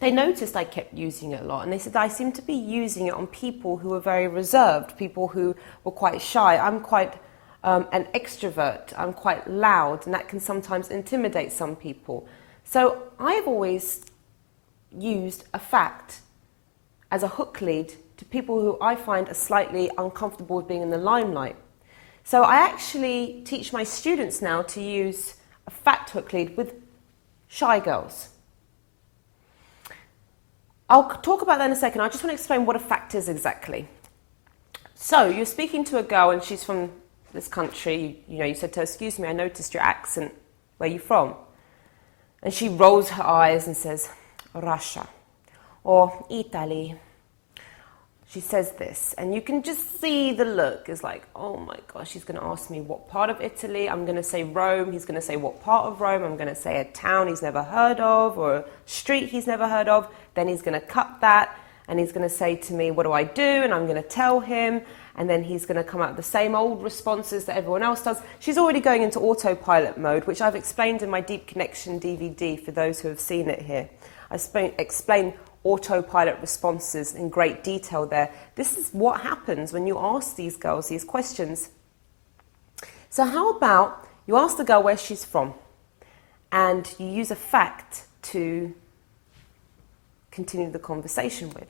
they noticed I kept using it a lot. And they said I seem to be using it on people who are very reserved, people who were quite shy. I'm quite an extrovert. I'm quite loud, and that can sometimes intimidate some people. So I've always used a fact as a hook lead to people who I find are slightly uncomfortable with being in the limelight. So I actually teach my students now to use a fact hook lead with shy girls. I'll talk about that in a second. I just want to explain what a fact is exactly. So you're speaking to a girl and she's from this country. You know, you said to her, "Excuse me, I noticed your accent. Where are you from?" And she rolls her eyes and says, "Russia," or "Italy." she says this, and you can just see the look. It's like, oh my gosh, she's going to ask me what part of Italy. I'm going to say Rome. He's going to say what part of Rome. I'm going to say a town he's never heard of or a street he's never heard of. Then he's going to cut that, and he's going to say to me, what do I do? And I'm going to tell him, and then he's going to come out with the same old responses that everyone else does. She's already going into autopilot mode, which I've explained in my Deep Connection DVD for those who have seen it here. I explain autopilot responses in great detail there. This is what happens when you ask these girls these questions. So how about you ask the girl where she's from, and you use a fact to continue the conversation with.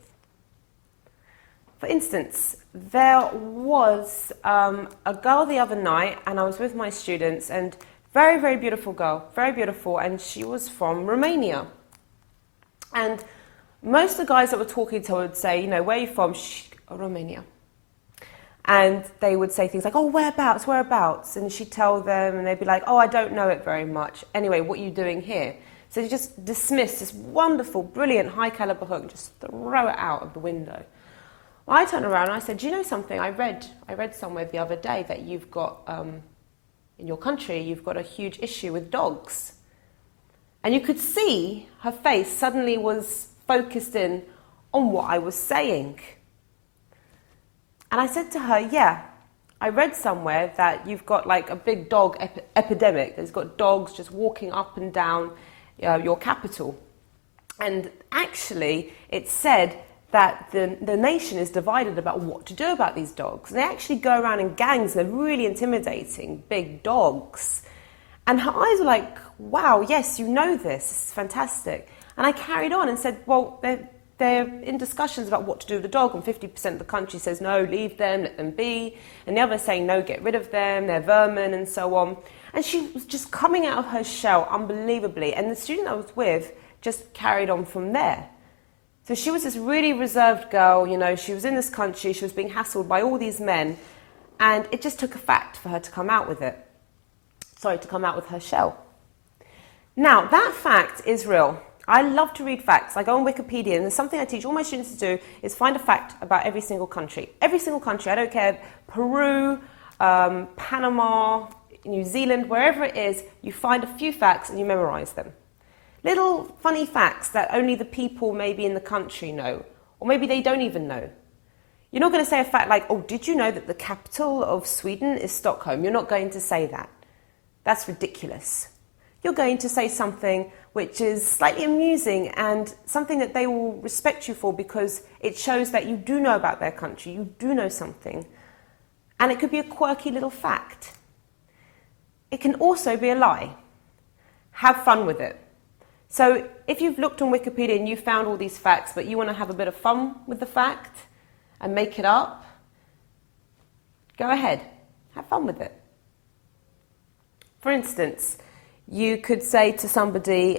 For instance, there was a girl the other night, and I was with my students, and very, very beautiful girl, very beautiful, and she was from Romania. And most of the guys that were talking to her would say, you know, where are you from? Romania. And they would say things like, oh, whereabouts, whereabouts? And she'd tell them, and they'd be like, oh, I don't know it very much. Anyway, what are you doing here? So they just dismiss this wonderful, brilliant, high-caliber hook and just throw it out of the window. Well, I turned around and I said, do you know something? I read somewhere the other day that you've got, in your country, you've got a huge issue with dogs. And you could see her face suddenly was focused in on what I was saying. And I said to her, yeah, I read somewhere that you've got like a big dog epidemic. There's got dogs just walking up and down your capital. And actually, it said that the nation is divided about what to do about these dogs. And they actually go around in gangs, and they're really intimidating, big dogs. And her eyes were like, wow, yes, you know this. This is fantastic. And I carried on and said, well, they're in discussions about what to do with the dog, and 50% of the country says, no, leave them, let them be. And the other saying, no, get rid of them, they're vermin, and so on. And she was just coming out of her shell unbelievably. And the student I was with just carried on from there. So she was this really reserved girl, you know, she was in this country, she was being hassled by all these men, and it just took a fact for her to come out with it. Sorry, to come out with her shell. Now, that fact is real. I love to read facts. I go on Wikipedia, and there's something I teach all my students to do is find a fact about every single country. Every single country, I don't care, Peru, Panama, New Zealand, wherever it is, you find a few facts and you memorize them. Little funny facts that only the people maybe in the country know, or maybe they don't even know. You're not going to say a fact like, oh, did you know that the capital of Sweden is Stockholm? You're not going to say that. That's ridiculous. You're going to say something which is slightly amusing and something that they will respect you for because it shows that you do know about their country, you do know something. And it could be a quirky little fact. It can also be a lie. Have fun with it. So if you've looked on Wikipedia and you found all these facts, but you want to have a bit of fun with the fact and make it up, go ahead, have fun with it. For instance, you could say to somebody,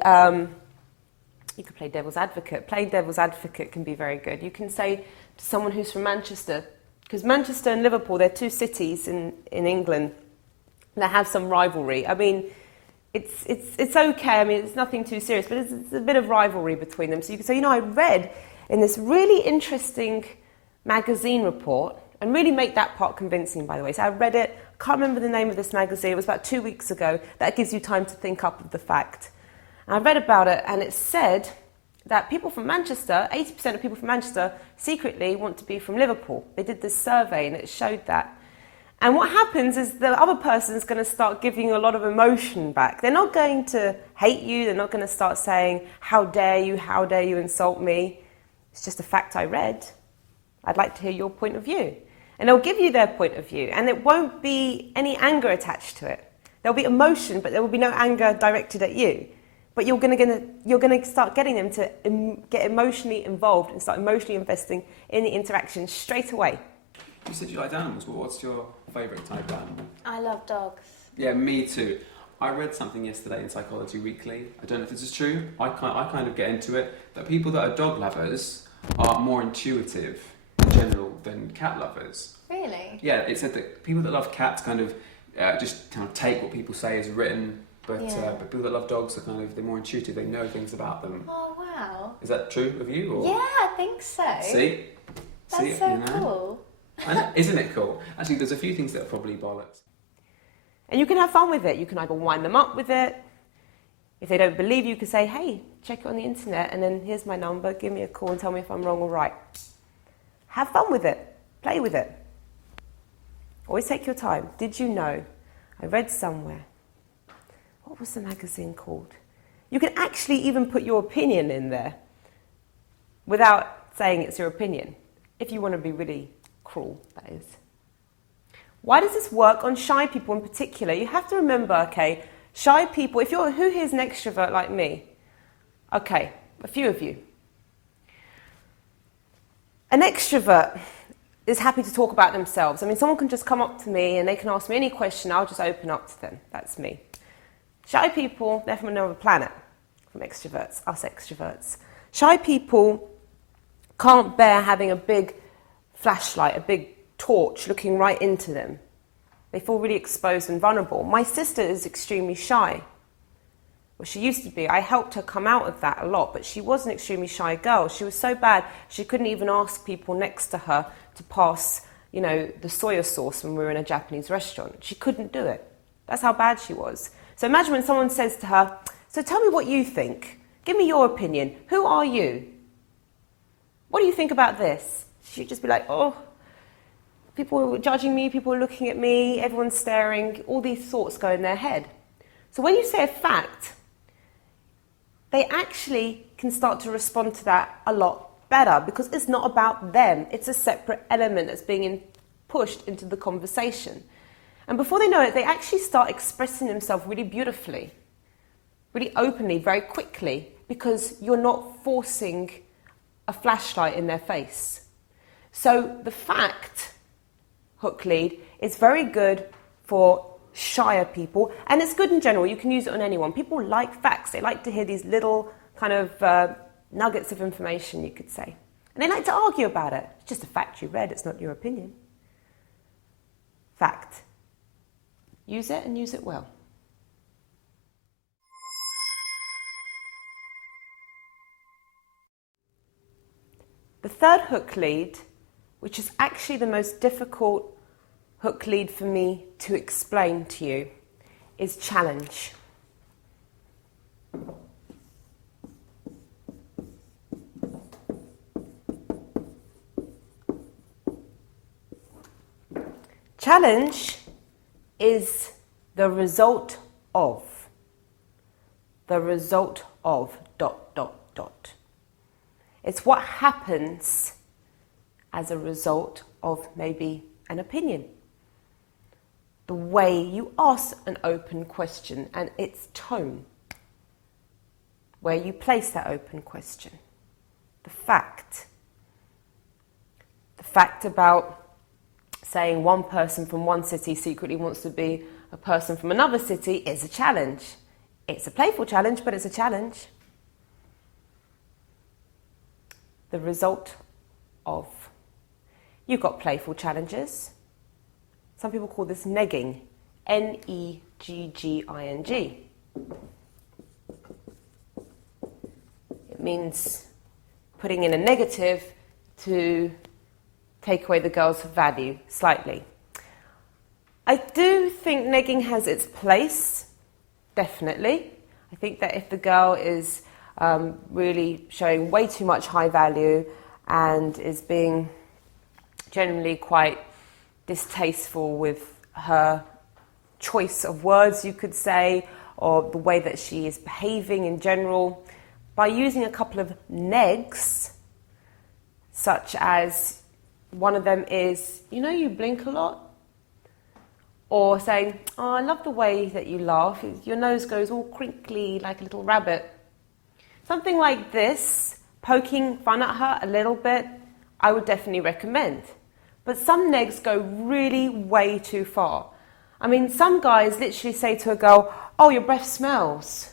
you could play devil's advocate. Playing devil's advocate can be very good. You can say to someone who's from Manchester, because Manchester and Liverpool, they're two cities in England that have some rivalry. I mean, it's okay. I mean, it's nothing too serious, but it's a bit of rivalry between them. So you could say, you know, I read in this really interesting magazine report, and really make that part convincing, by the way. So I read it, can't remember the name of this magazine, it was about 2 weeks ago. That gives you time to think up of the fact. And I read about it, and it said that people from Manchester, 80% of people from Manchester, secretly want to be from Liverpool. They did this survey, and it showed that. And what happens is the other person's going to start giving you a lot of emotion back. They're not going to hate you. They're not going to start saying, how dare you insult me. It's just a fact I read. I'd like to hear your point of view. And they'll give you their point of view, and it won't be any anger attached to it. There'll be emotion, but there will be no anger directed at you. But you're going to start getting them to get emotionally involved and start emotionally investing in the interaction straight away. You said you liked animals. Well, what's your favourite type of animal? I love dogs. Yeah, me too. I read something yesterday in Psychology Weekly. I don't know if this is true. I kind of get into it. That people that are dog lovers are more intuitive in general than cat lovers. Really? Yeah, it said that people that love cats kind of just kind of take what people say as written, but people that love dogs are they're more intuitive. They know things about them. Oh, wow. Is that true of you? Or? Yeah, I think so. See? That's See, so you know? cool. I know, isn't it cool? Actually, there's a few things that are probably bollocks. And you can have fun with it. You can either wind them up with it. If they don't believe you, you can say, hey, check it on the internet, and then here's my number, give me a call and tell me if I'm wrong or right. Have fun with it. Play with it. Always take your time. Did you know? I read somewhere. What was the magazine called? You can actually even put your opinion in there without saying it's your opinion. If you want to be really cruel, that is. Why does this work on shy people in particular? You have to remember, okay, shy people, who here is an extrovert like me? Okay, a few of you. An extrovert is happy to talk about themselves. I mean, someone can just come up to me and they can ask me any question, I'll just open up to them. That's me. Shy people, they're from another planet, from extroverts, us extroverts. Shy people can't bear having a big flashlight, a big torch looking right into them. They feel really exposed and vulnerable. My sister is extremely shy. Well, she used to be. I helped her come out of that a lot, but she was an extremely shy girl. She was so bad, she couldn't even ask people next to her to pass, the soya sauce when we were in a Japanese restaurant. She couldn't do it. That's how bad she was. So imagine when someone says to her, so tell me what you think. Give me your opinion. Who are you? What do you think about this? She'd just be like, oh, people are judging me, people are looking at me, everyone's staring, all these thoughts go in their head. So when you say a fact, they actually can start to respond to that a lot better because it's not about them. It's a separate element that's being pushed into the conversation. And before they know it, they actually start expressing themselves really beautifully, really openly, very quickly, because you're not forcing a flashlight in their face. So the fact hook lead is very good for shyer people, and it's good in general. You can use it on anyone. People like facts. They like to hear these little kind of nuggets of information, you could say. And they like to argue about it. It's just a fact you read. It's not your opinion. Fact. Use it and use it well. The third hook lead, which is actually the most difficult hook lead for me to explain to you, is challenge. Challenge is the result of dot, dot, dot. It's what happens as a result of maybe an opinion. The way you ask an open question and its tone. Where you place that open question. The fact. The fact about saying one person from one city secretly wants to be a person from another city is a challenge. It's a playful challenge, but it's a challenge. The result of. You've got playful challenges. Some people call this negging. Negging. It means putting in a negative to take away the girl's value slightly. I do think negging has its place, definitely. I think that if the girl is really showing way too much high value and is being generally quite distasteful with her choice of words, you could say, or the way that she is behaving in general, by using a couple of negs, such as one of them is, you blink a lot. Or saying, oh, I love the way that you laugh. Your nose goes all crinkly like a little rabbit. Something like this, poking fun at her a little bit, I would definitely recommend. But some negs go really way too far. I mean, some guys literally say to a girl, oh, your breath smells.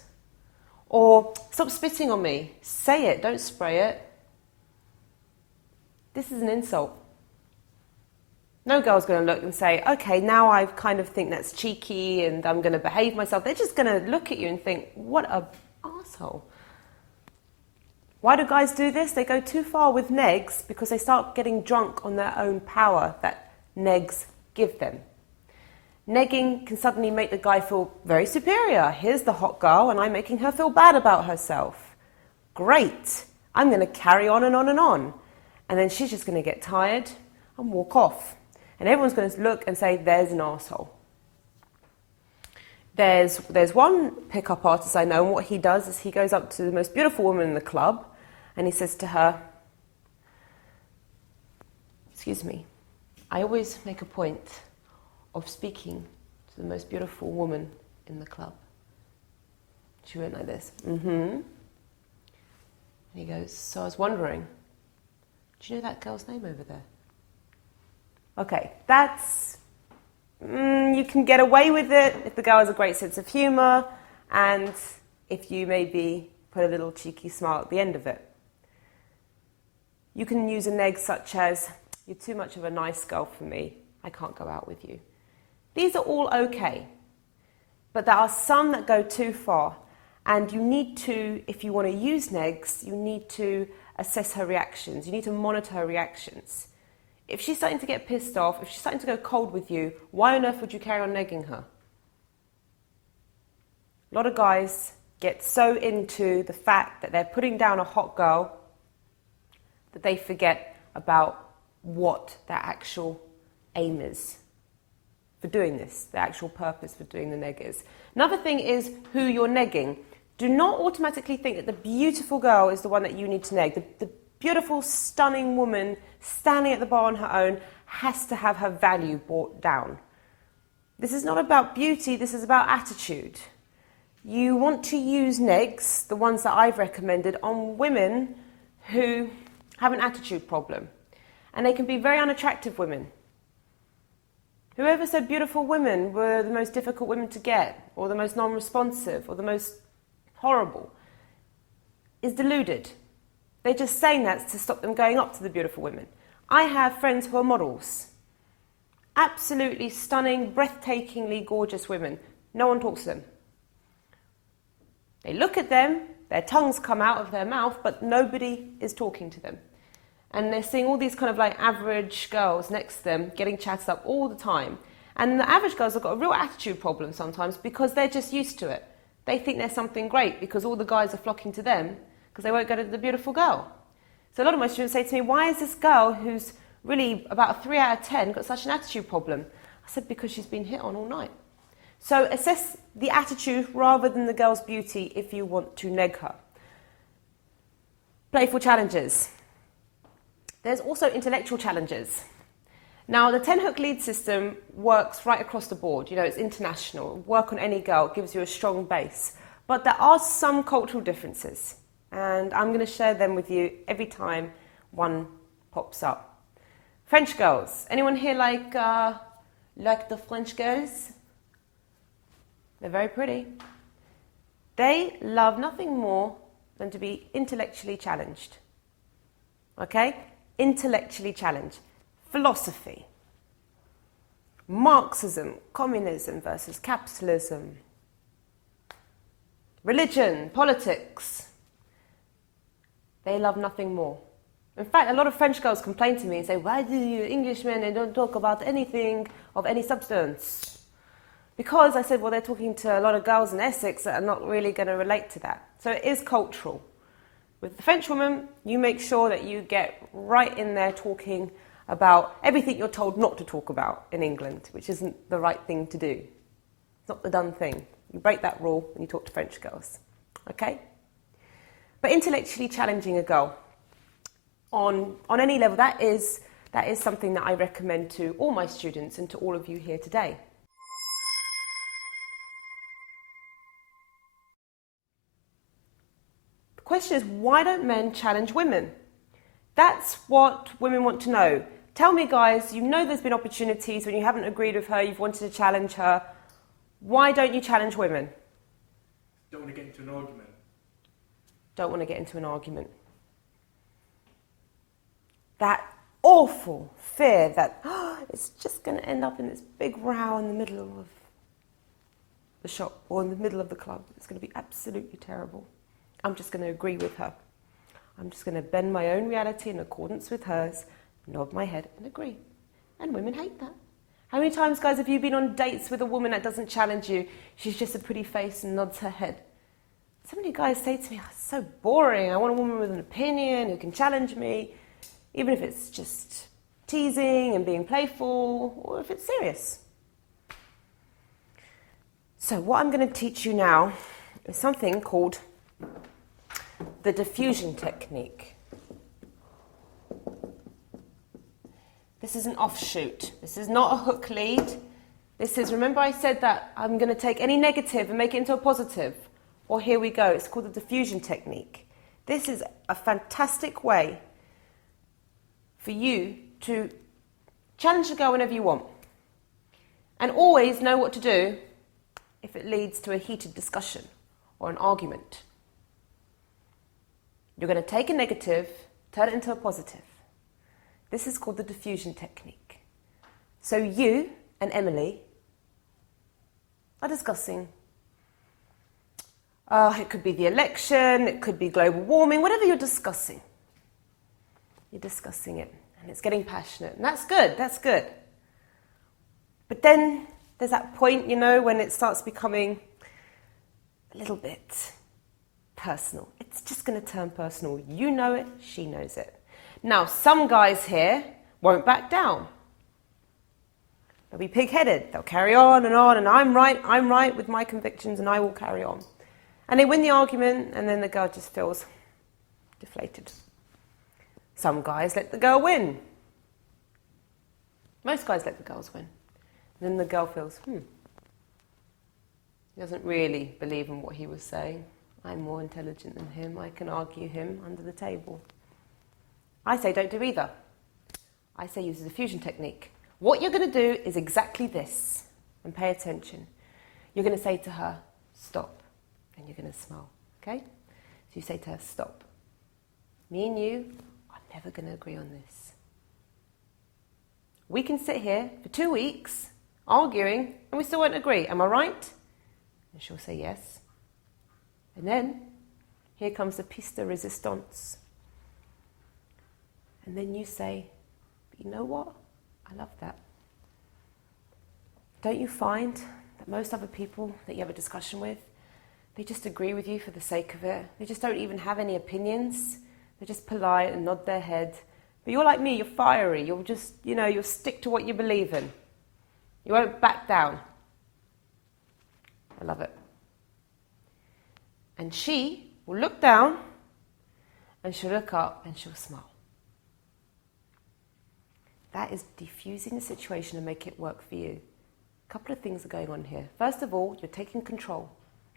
Or, stop spitting on me. Say it, don't spray it. This is an insult. No girl's going to look and say, okay, now I kind of think that's cheeky and I'm going to behave myself. They're just going to look at you and think, what a arsehole. Why do guys do this? They go too far with negs because they start getting drunk on their own power that negs give them. Negging can suddenly make the guy feel very superior. Here's the hot girl and I'm making her feel bad about herself. Great. I'm going to carry on and on and on. And then she's just going to get tired and walk off. And everyone's going to look and say, there's an arsehole. There's one pickup artist I know, and what he does is he goes up to the most beautiful woman in the club and he says to her, excuse me, I always make a point of speaking to the most beautiful woman in the club. She went like this, And he goes, so I was wondering, do you know that girl's name over there? Okay, that's, you can get away with it if the girl has a great sense of humour and if you maybe put a little cheeky smile at the end of it. You can use a neg such as, you're too much of a nice girl for me, I can't go out with you. These are all okay, but there are some that go too far, and you need to, if you want to use negs, you need to assess her reactions, you need to monitor her reactions. If she's starting to get pissed off, if she's starting to go cold with you, why on earth would you carry on negging her? A lot of guys get so into the fact that they're putting down a hot girl that they forget about what their actual aim is for doing this, the actual purpose for doing the neg is. Another thing is who you're negging. Do not automatically think that the beautiful girl is the one that you need to neg. The beautiful, stunning woman standing at the bar on her own has to have her value brought down. This is not about beauty, this is about attitude. You want to use negs, the ones that I've recommended, on women who have an attitude problem. And they can be very unattractive women. Whoever said beautiful women were the most difficult women to get, or the most non-responsive, or the most horrible, is deluded. They're just saying that to stop them going up to the beautiful women. I have friends who are models. Absolutely stunning, breathtakingly gorgeous women. No one talks to them. They look at them, their tongues come out of their mouth, but nobody is talking to them. And they're seeing all these kind of like average girls next to them getting chatted up all the time. And the average girls have got a real attitude problem sometimes because they're just used to it. They think they're something great because all the guys are flocking to them because they won't go to the beautiful girl. So a lot of my students say to me, why is this girl who's really about a 3 out of 10 got such an attitude problem? I said, because she's been hit on all night. So assess the attitude rather than the girl's beauty if you want to neg her. Playful challenges. There's also intellectual challenges. Now, the 10-hook lead system works right across the board. You know, it's international. Work on any girl gives you a strong base. But there are some cultural differences. And I'm going to share them with you every time one pops up. French girls. Anyone here like the French girls? They're very pretty. They love nothing more than to be intellectually challenged. Okay? Intellectually challenged. Philosophy. Marxism, communism versus capitalism. Religion, politics. They love nothing more. In fact, a lot of French girls complain to me and say, why do you Englishmen don't talk about anything of any substance? Because I said, well, they're talking to a lot of girls in Essex that are not really going to relate to that. So it is cultural. With the French woman, you make sure that you get right in there talking about everything you're told not to talk about in England, which isn't the right thing to do. It's not the done thing. You break that rule when you talk to French girls. Okay? But intellectually challenging a girl on any level, that is something that I recommend to all my students and to all of you here today. The question is, why don't men challenge women? That's what women want to know. Tell me, guys, you know there's been opportunities when you haven't agreed with her, you've wanted to challenge her. Why don't you challenge women? Don't want to get into an argument. Don't want to get into an argument. That awful fear that it's just going to end up in this big row in the middle of the shop or in the middle of the club. It's going to be absolutely terrible. I'm just going to agree with her. I'm just going to bend my own reality in accordance with hers, nod my head and agree. And women hate that. How many times, guys, have you been on dates with a woman that doesn't challenge you? She's just a pretty face and nods her head. So many guys say to me, oh, it's so boring. I want a woman with an opinion who can challenge me, even if it's just teasing and being playful, or if it's serious. So what I'm going to teach you now is something called the diffusion technique. This is an offshoot. This is not a hook lead. This is, remember I said that I'm going to take any negative and make it into a positive. Well, here we go. It's called the diffusion technique. This is a fantastic way for you to challenge the girl whenever you want. And always know what to do if it leads to a heated discussion or an argument. You're going to take a negative, turn it into a positive. This is called the diffusion technique. So you and Emily are discussing. It could be the election, it could be global warming, whatever you're discussing. You're discussing it, and it's getting passionate. And that's good, that's good. But then there's that point, you know, when it starts becoming a little bit personal. It's just going to turn personal. You know it, she knows it. Now, some guys here won't back down. They'll be pig-headed. They'll carry on, and I'm right with my convictions, and I will carry on. And they win the argument, and then the girl just feels deflated. Some guys let the girl win. Most guys let the girls win. And then the girl feels, he doesn't really believe in what he was saying. I'm more intelligent than him. I can argue him under the table. I say don't do either. I say use the diffusion technique. What you're going to do is exactly this. And pay attention. You're going to say to her, stop. And you're going to smile. Okay? So you say to her, stop. Me and you are never going to agree on this. We can sit here for 2 weeks arguing and we still won't agree. Am I right? And she'll say yes. And then here comes the piece de resistance. And then you say, you know what? I love that. Don't you find that most other people that you have a discussion with, they just agree with you for the sake of it? They just don't even have any opinions. They're just polite and nod their head. But you're like me, you're fiery. You'll just, you'll stick to what you believe in. You won't back down. I love it. And she will look down and she'll look up and she'll smile. That is diffusing the situation and make it work for you. A couple of things are going on here. First of all, you're taking control.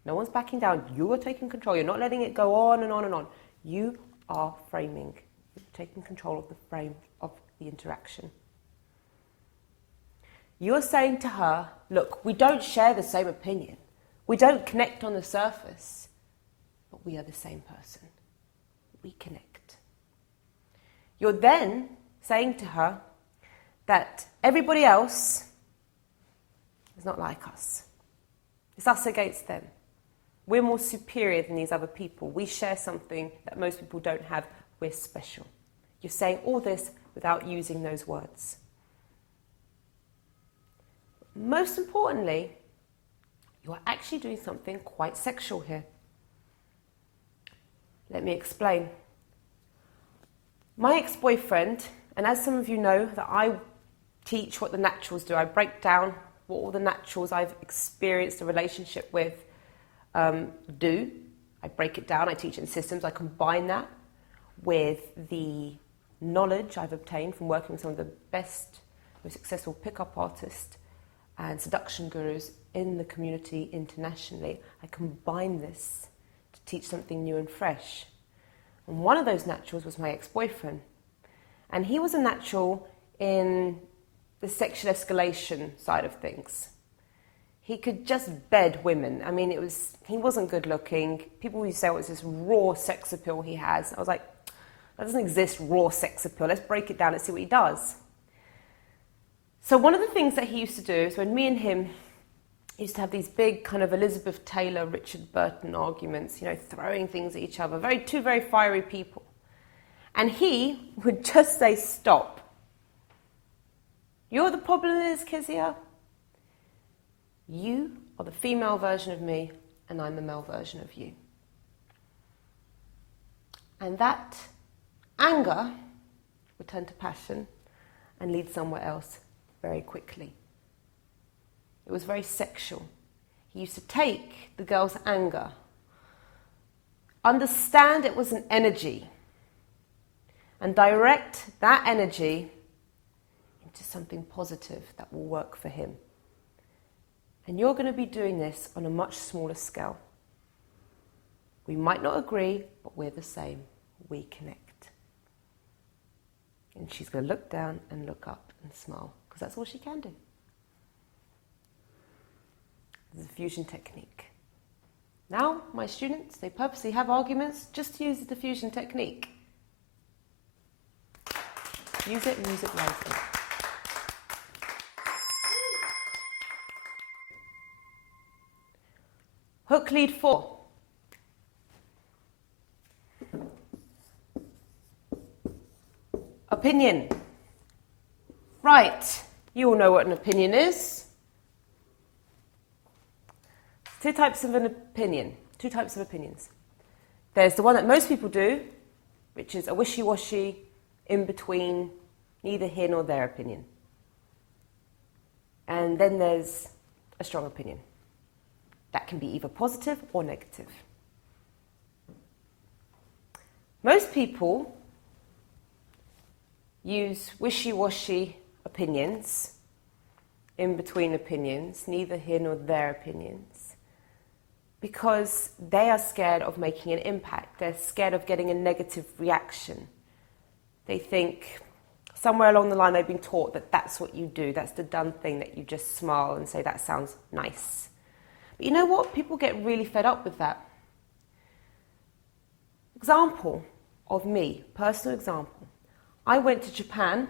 No one's backing down. You are taking control. You're not letting it go on and on and on. You are framing. You're taking control of the frame of the interaction. You're saying to her, look, we don't share the same opinion. We don't connect on the surface. But we are the same person. We connect. You're then saying to her that everybody else is not like us. It's us against them. We're more superior than these other people. We share something that most people don't have. We're special. You're saying all this without using those words. Most importantly, you're actually doing something quite sexual here. Let me explain. My ex-boyfriend, and as some of you know, that I teach what the naturals do. I break down what all the naturals I've experienced a relationship with do. I break it down, I teach it in systems, I combine that with the knowledge I've obtained from working with some of the best, most successful pickup artists and seduction gurus in the community internationally. I combine this to teach something new and fresh. And one of those naturals was my ex-boyfriend. And he was a natural in the sexual escalation side of things. He could just bed women. I mean, he wasn't good looking. People used to say it was this raw sex appeal he has. I was like, that doesn't exist, raw sex appeal. Let's break it down and see what he does. So one of the things that he used to do is when me and him used to have these big kind of Elizabeth Taylor, Richard Burton arguments, throwing things at each other, two very fiery people. And he would just say, stop. You're the problem is, Kezia. You are the female version of me, and I'm the male version of you. And that anger would turn to passion and lead somewhere else very quickly. It was very sexual. He used to take the girl's anger, understand it was an energy, and direct that energy into something positive that will work for him. And you're going to be doing this on a much smaller scale. We might not agree, but we're the same. We connect. And she's going to look down and look up and smile, because that's all she can do. It's a fusion technique. Now, my students, they purposely have arguments just to use the diffusion technique. Use it and use it wisely. Hook lead 4. Opinion. Right, you all know what an opinion is. Two types of opinions. There's the one that most people do, which is a wishy-washy, in-between, neither here nor there opinion. And then there's a strong opinion. That can be either positive or negative. Most people use wishy-washy opinions, in-between opinions, neither here nor there opinions, because they are scared of making an impact. They're scared of getting a negative reaction. They think somewhere along the line they've been taught that that's what you do, that's the done thing, that you just smile and say that sounds nice. But you know what? People get really fed up with that. Example of me, personal example. I went to Japan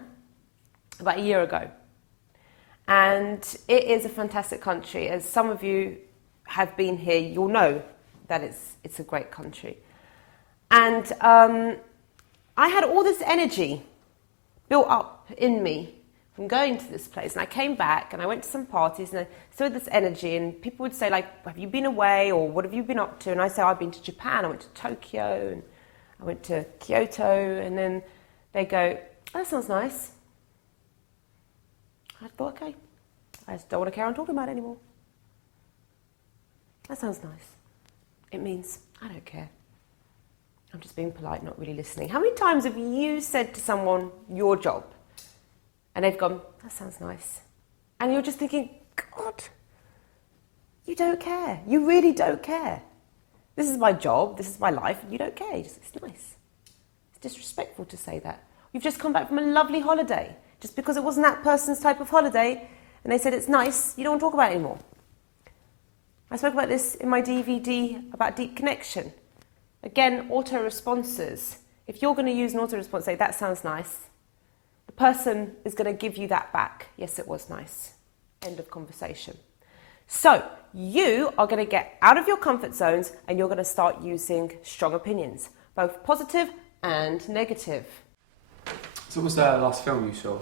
about a year ago, and it is a fantastic country. As some of you have been here, you'll know that it's a great country. And I had all this energy built up in me from going to this place, and I came back and I went to some parties and I saw this energy, and people would say, like, have you been away, or what have you been up to? And I say, I've been to Japan, I went to Tokyo, and I went to Kyoto, and then they go, oh, that sounds nice. I thought, okay, I just don't want to carry on talking about it anymore. That sounds nice. It means I don't care. I'm just being polite, not really listening. How many times have you said to someone your job and they've gone, that sounds nice, and you're just thinking, God, you don't care. You really don't care. This is my job, this is my life, and you don't care. It's nice. It's disrespectful to say that. You've just come back from a lovely holiday. Just because it wasn't that person's type of holiday and they said it's nice, you don't want to talk about it anymore. I spoke about this in my DVD about deep connection. Again, auto-responses. If you're going to use an auto-response, say, that sounds nice, the person is going to give you that back. Yes, it was nice. End of conversation. So, you are going to get out of your comfort zones and you're going to start using strong opinions, both positive and negative. So what was the last film you saw?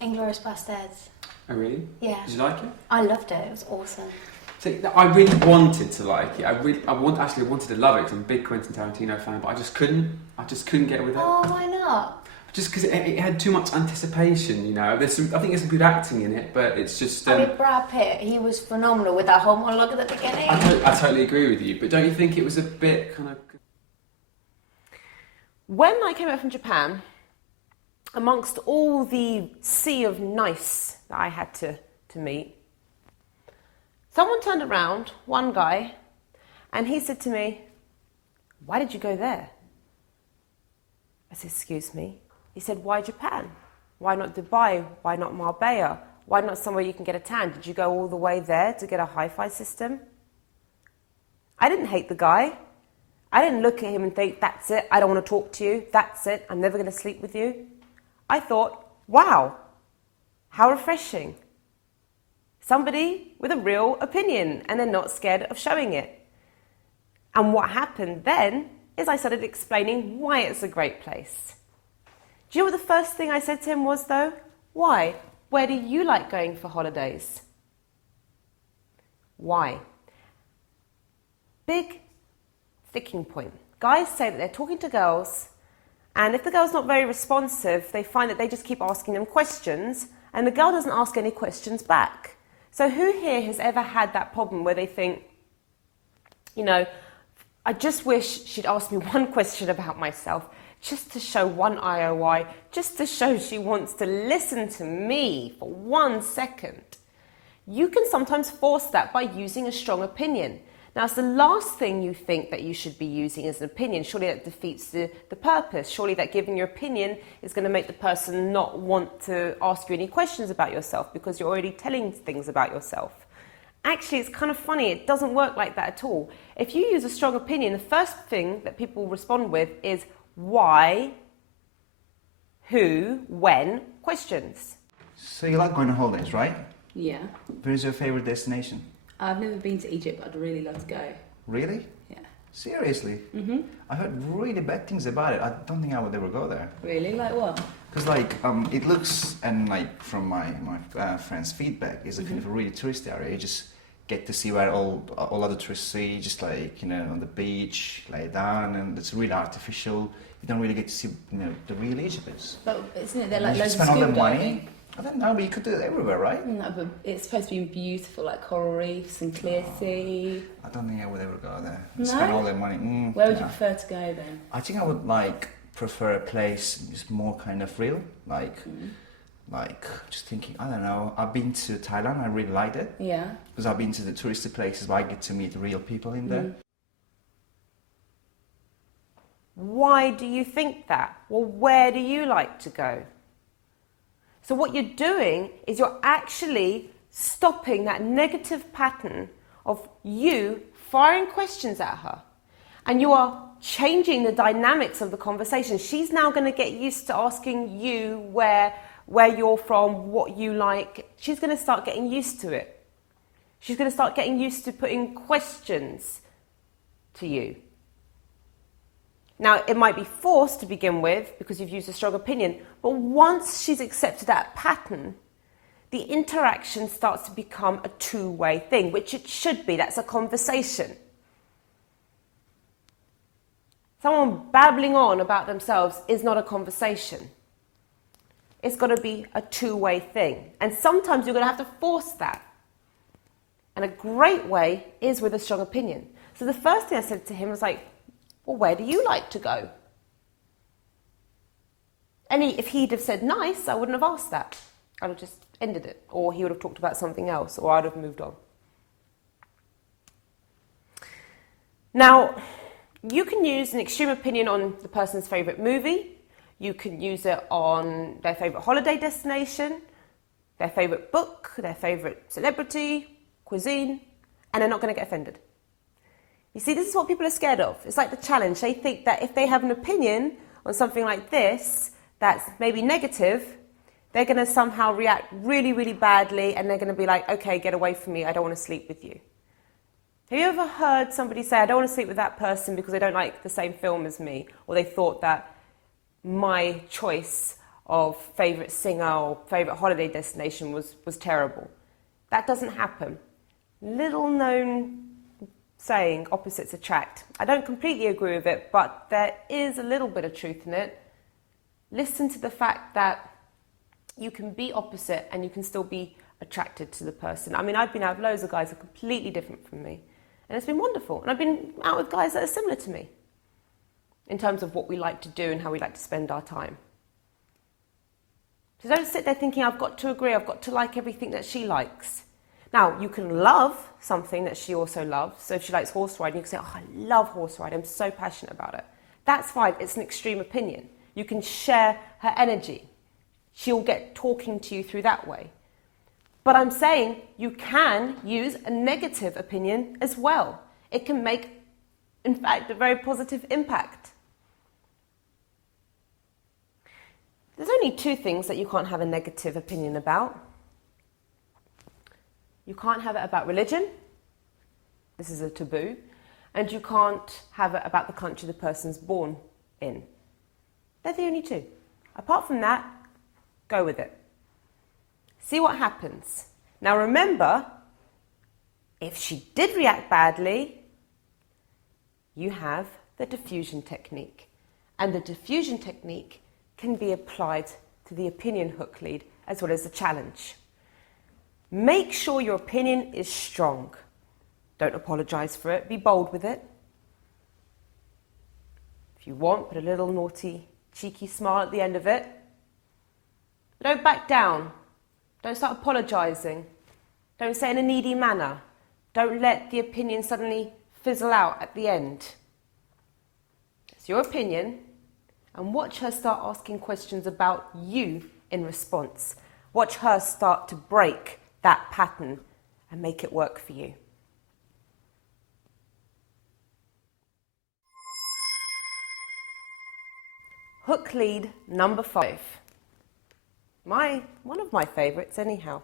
Inglourious Basterds. Oh, really? Yeah. Did you like it? I loved it. It was awesome. See, I really wanted to like it. I wanted to love it. 'Cause I'm a big Quentin Tarantino fan, but I just couldn't get with it. Oh, why not? Just because it had too much anticipation, you know. I think there's some good acting in it, but it's just... I mean, Brad Pitt, he was phenomenal with that whole monologue at the beginning. I totally agree with you, but don't you think it was a bit kind of... When I came back from Japan, amongst all the sea of nice that I had to meet, someone turned around, one guy, and he said to me, why did you go there? I said, excuse me? He said, why Japan? Why not Dubai? Why not Marbella? Why not somewhere you can get a tan? Did you go all the way there to get a hi-fi system? I didn't hate the guy. I didn't look at him and think, that's it, I don't want to talk to you, that's it, I'm never going to sleep with you. I thought, wow, how refreshing. Somebody with a real opinion, and they're not scared of showing it. And what happened then is I started explaining why it's a great place. Do you know what the first thing I said to him was, though? Why? Where do you like going for holidays? Why? Big sticking point. Guys say that they're talking to girls, and if the girl's not very responsive, they find that they just keep asking them questions, and the girl doesn't ask any questions back. So who here has ever had that problem where they think, you know, I just wish she'd ask me one question about myself, just to show one IOI, just to show she wants to listen to me for 1 second. You can sometimes force that by using a strong opinion. Now, it's the last thing you think that you should be using as an opinion. Surely that defeats the purpose. Surely that giving your opinion is going to make the person not want to ask you any questions about yourself because you're already telling things about yourself. Actually, it's kind of funny. It doesn't work like that at all. If you use a strong opinion, the first thing that people respond with is why, who, when, questions. So you like going on holidays, right? Yeah. Where is your favorite destination? I've never been to Egypt, but I'd really love to go. Really? Yeah. Seriously? Mhm. I heard really bad things about it. I don't think I would ever go there. Really? Like what? Because like it looks, and like from my friends' feedback, is a kind of a really touristy area. You just get to see where all other tourists see, just like, you know, on the beach, lay down, and it's really artificial. You don't really get to see, you know, the real Egypt. But isn't it? They're You like just loads of spend all scuba the diving. money. I don't know, but you could do it everywhere, right? No, but it's supposed to be beautiful, like coral reefs and clear sea. I don't think I would ever go there. No? Spend all that money. Where would you no. prefer to go then? I think I would like prefer a place just more kind of real, like just thinking. I don't know. I've been to Thailand. I really liked it Yeah. because I've been to the touristy places where I get to meet real people in there. Why do you think that? Well, where do you like to go? So what you're doing is you're actually stopping that negative pattern of you firing questions at her. And you are changing the dynamics of the conversation. She's now going to get used to asking you where you're from, what you like. She's going to start getting used to it. She's going to start getting used to putting questions to you. Now, it might be forced to begin with because you've used a strong opinion, but once she's accepted that pattern, the interaction starts to become a two-way thing, which it should be. That's a conversation. Someone babbling on about themselves is not a conversation. It's got to be a two-way thing. And sometimes you're going to have to force that. And a great way is with a strong opinion. So the first thing I said to him was like, well, where do you like to go? And if he'd have said nice, I wouldn't have asked that. I'd have just ended it. Or he would have talked about something else, or I'd have moved on. Now, you can use an extreme opinion on the person's favourite movie. You can use it on their favourite holiday destination, their favourite book, their favourite celebrity, cuisine, and they're not going to get offended. You see, this is what people are scared of. It's like the challenge. They think that if they have an opinion on something like this that's maybe negative, they're going to somehow react really, really badly, and they're going to be like, okay, get away from me. I don't want to sleep with you. Have you ever heard somebody say, I don't want to sleep with that person because they don't like the same film as me, or they thought that my choice of favourite singer or favourite holiday destination was terrible? That doesn't happen. Little known saying, opposites attract. I don't completely agree with it, but there is a little bit of truth in it. Listen to the fact that you can be opposite and you can still be attracted to the person. I mean, I've been out with loads of guys that are completely different from me, and it's been wonderful. And I've been out with guys that are similar to me in terms of what we like to do and how we like to spend our time. So don't sit there thinking, I've got to agree, I've got to like everything that she likes. Now, you can love something that she also loves. So if she likes horse riding, you can say, oh, I love horse riding, I'm so passionate about it. That's fine, it's an extreme opinion. You can share her energy. She'll get talking to you through that way. But I'm saying you can use a negative opinion as well. It can make, in fact, a very positive impact. There's only two things that you can't have a negative opinion about. You can't have it about religion. This is a taboo. and you can't have it about the country the person's born in. They're the only two. Apart from that, go with it. See what happens. Now remember, if she did react badly, you have the diffusion technique. And the diffusion technique can be applied to the opinion hook lead as well as the challenge. Make sure your opinion is strong. Don't apologise for it. Be bold with it. If you want, put a little naughty, cheeky smile at the end of it. But don't back down. Don't start apologising. Don't say it in a needy manner. Don't let the opinion suddenly fizzle out at the end. It's your opinion, and watch her start asking questions about you in response. Watch her start to break that pattern and make it work for you. Hook lead number 5. One of my favourites anyhow.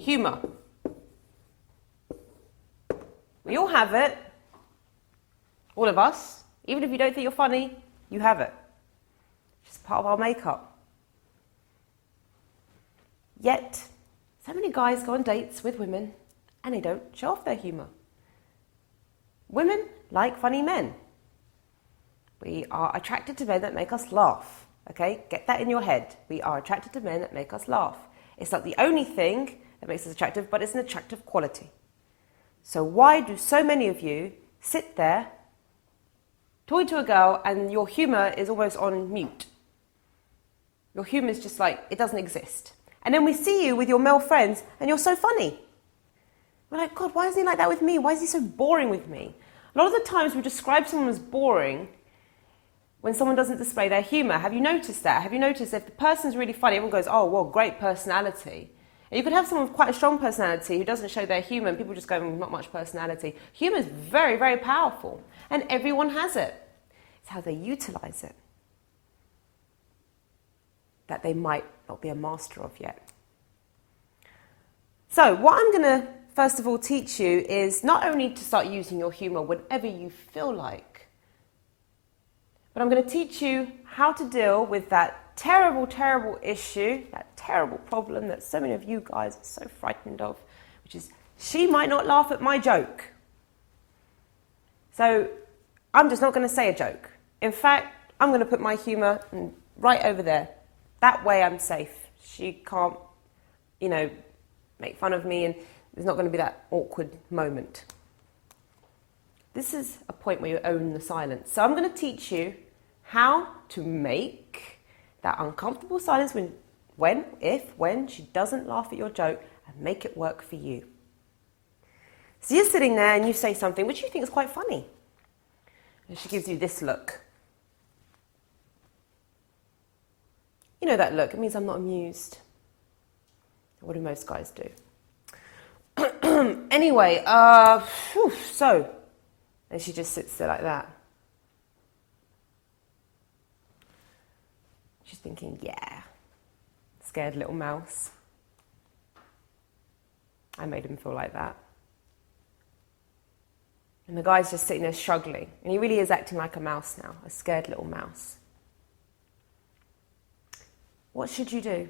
Humour. We all have it. All of us. Even if you don't think you're funny, you have it. It's just part of our makeup. Yet, so many guys go on dates with women and they don't show off their humour. Women like funny men. We are attracted to men that make us laugh. Okay, get that in your head. We are attracted to men that make us laugh. It's not the only thing that makes us attractive, but it's an attractive quality. So why do so many of you sit there talking to a girl and your humour is almost on mute? Your humour is just like, it doesn't exist. And then we see you with your male friends and you're so funny. We're like, God, why isn't he like that with me? Why is he so boring with me? A lot of the times we describe someone as boring when someone doesn't display their humour. Have you noticed that? Have you noticed if the person's really funny, everyone goes, oh, well, great personality. And you could have someone with quite a strong personality who doesn't show their humour and people just go, not much personality. Humour is very, very powerful and everyone has it. It's how they utilise it that they might not be a master of yet. So what I'm going to first of all teach you is not only to start using your humour whenever you feel like, but I'm going to teach you how to deal with that terrible, terrible issue, that terrible problem that so many of you guys are so frightened of, which is she might not laugh at my joke. So I'm just not going to say a joke. In fact, I'm going to put my humour right over there. That way I'm safe. She can't, make fun of me and there's not going to be that awkward moment. This is a point where you own the silence. So I'm going to teach you how to make that uncomfortable silence when she doesn't laugh at your joke and make it work for you. So you're sitting there and you say something which you think is quite funny. And she gives you this look. You know that look, it means I'm not amused. What do most guys do? Anyway, so, and she just sits there like that. She's thinking, yeah, scared little mouse. I made him feel like that. And the guy's just sitting there struggling, and he really is acting like a mouse now, a scared little mouse. What should you do?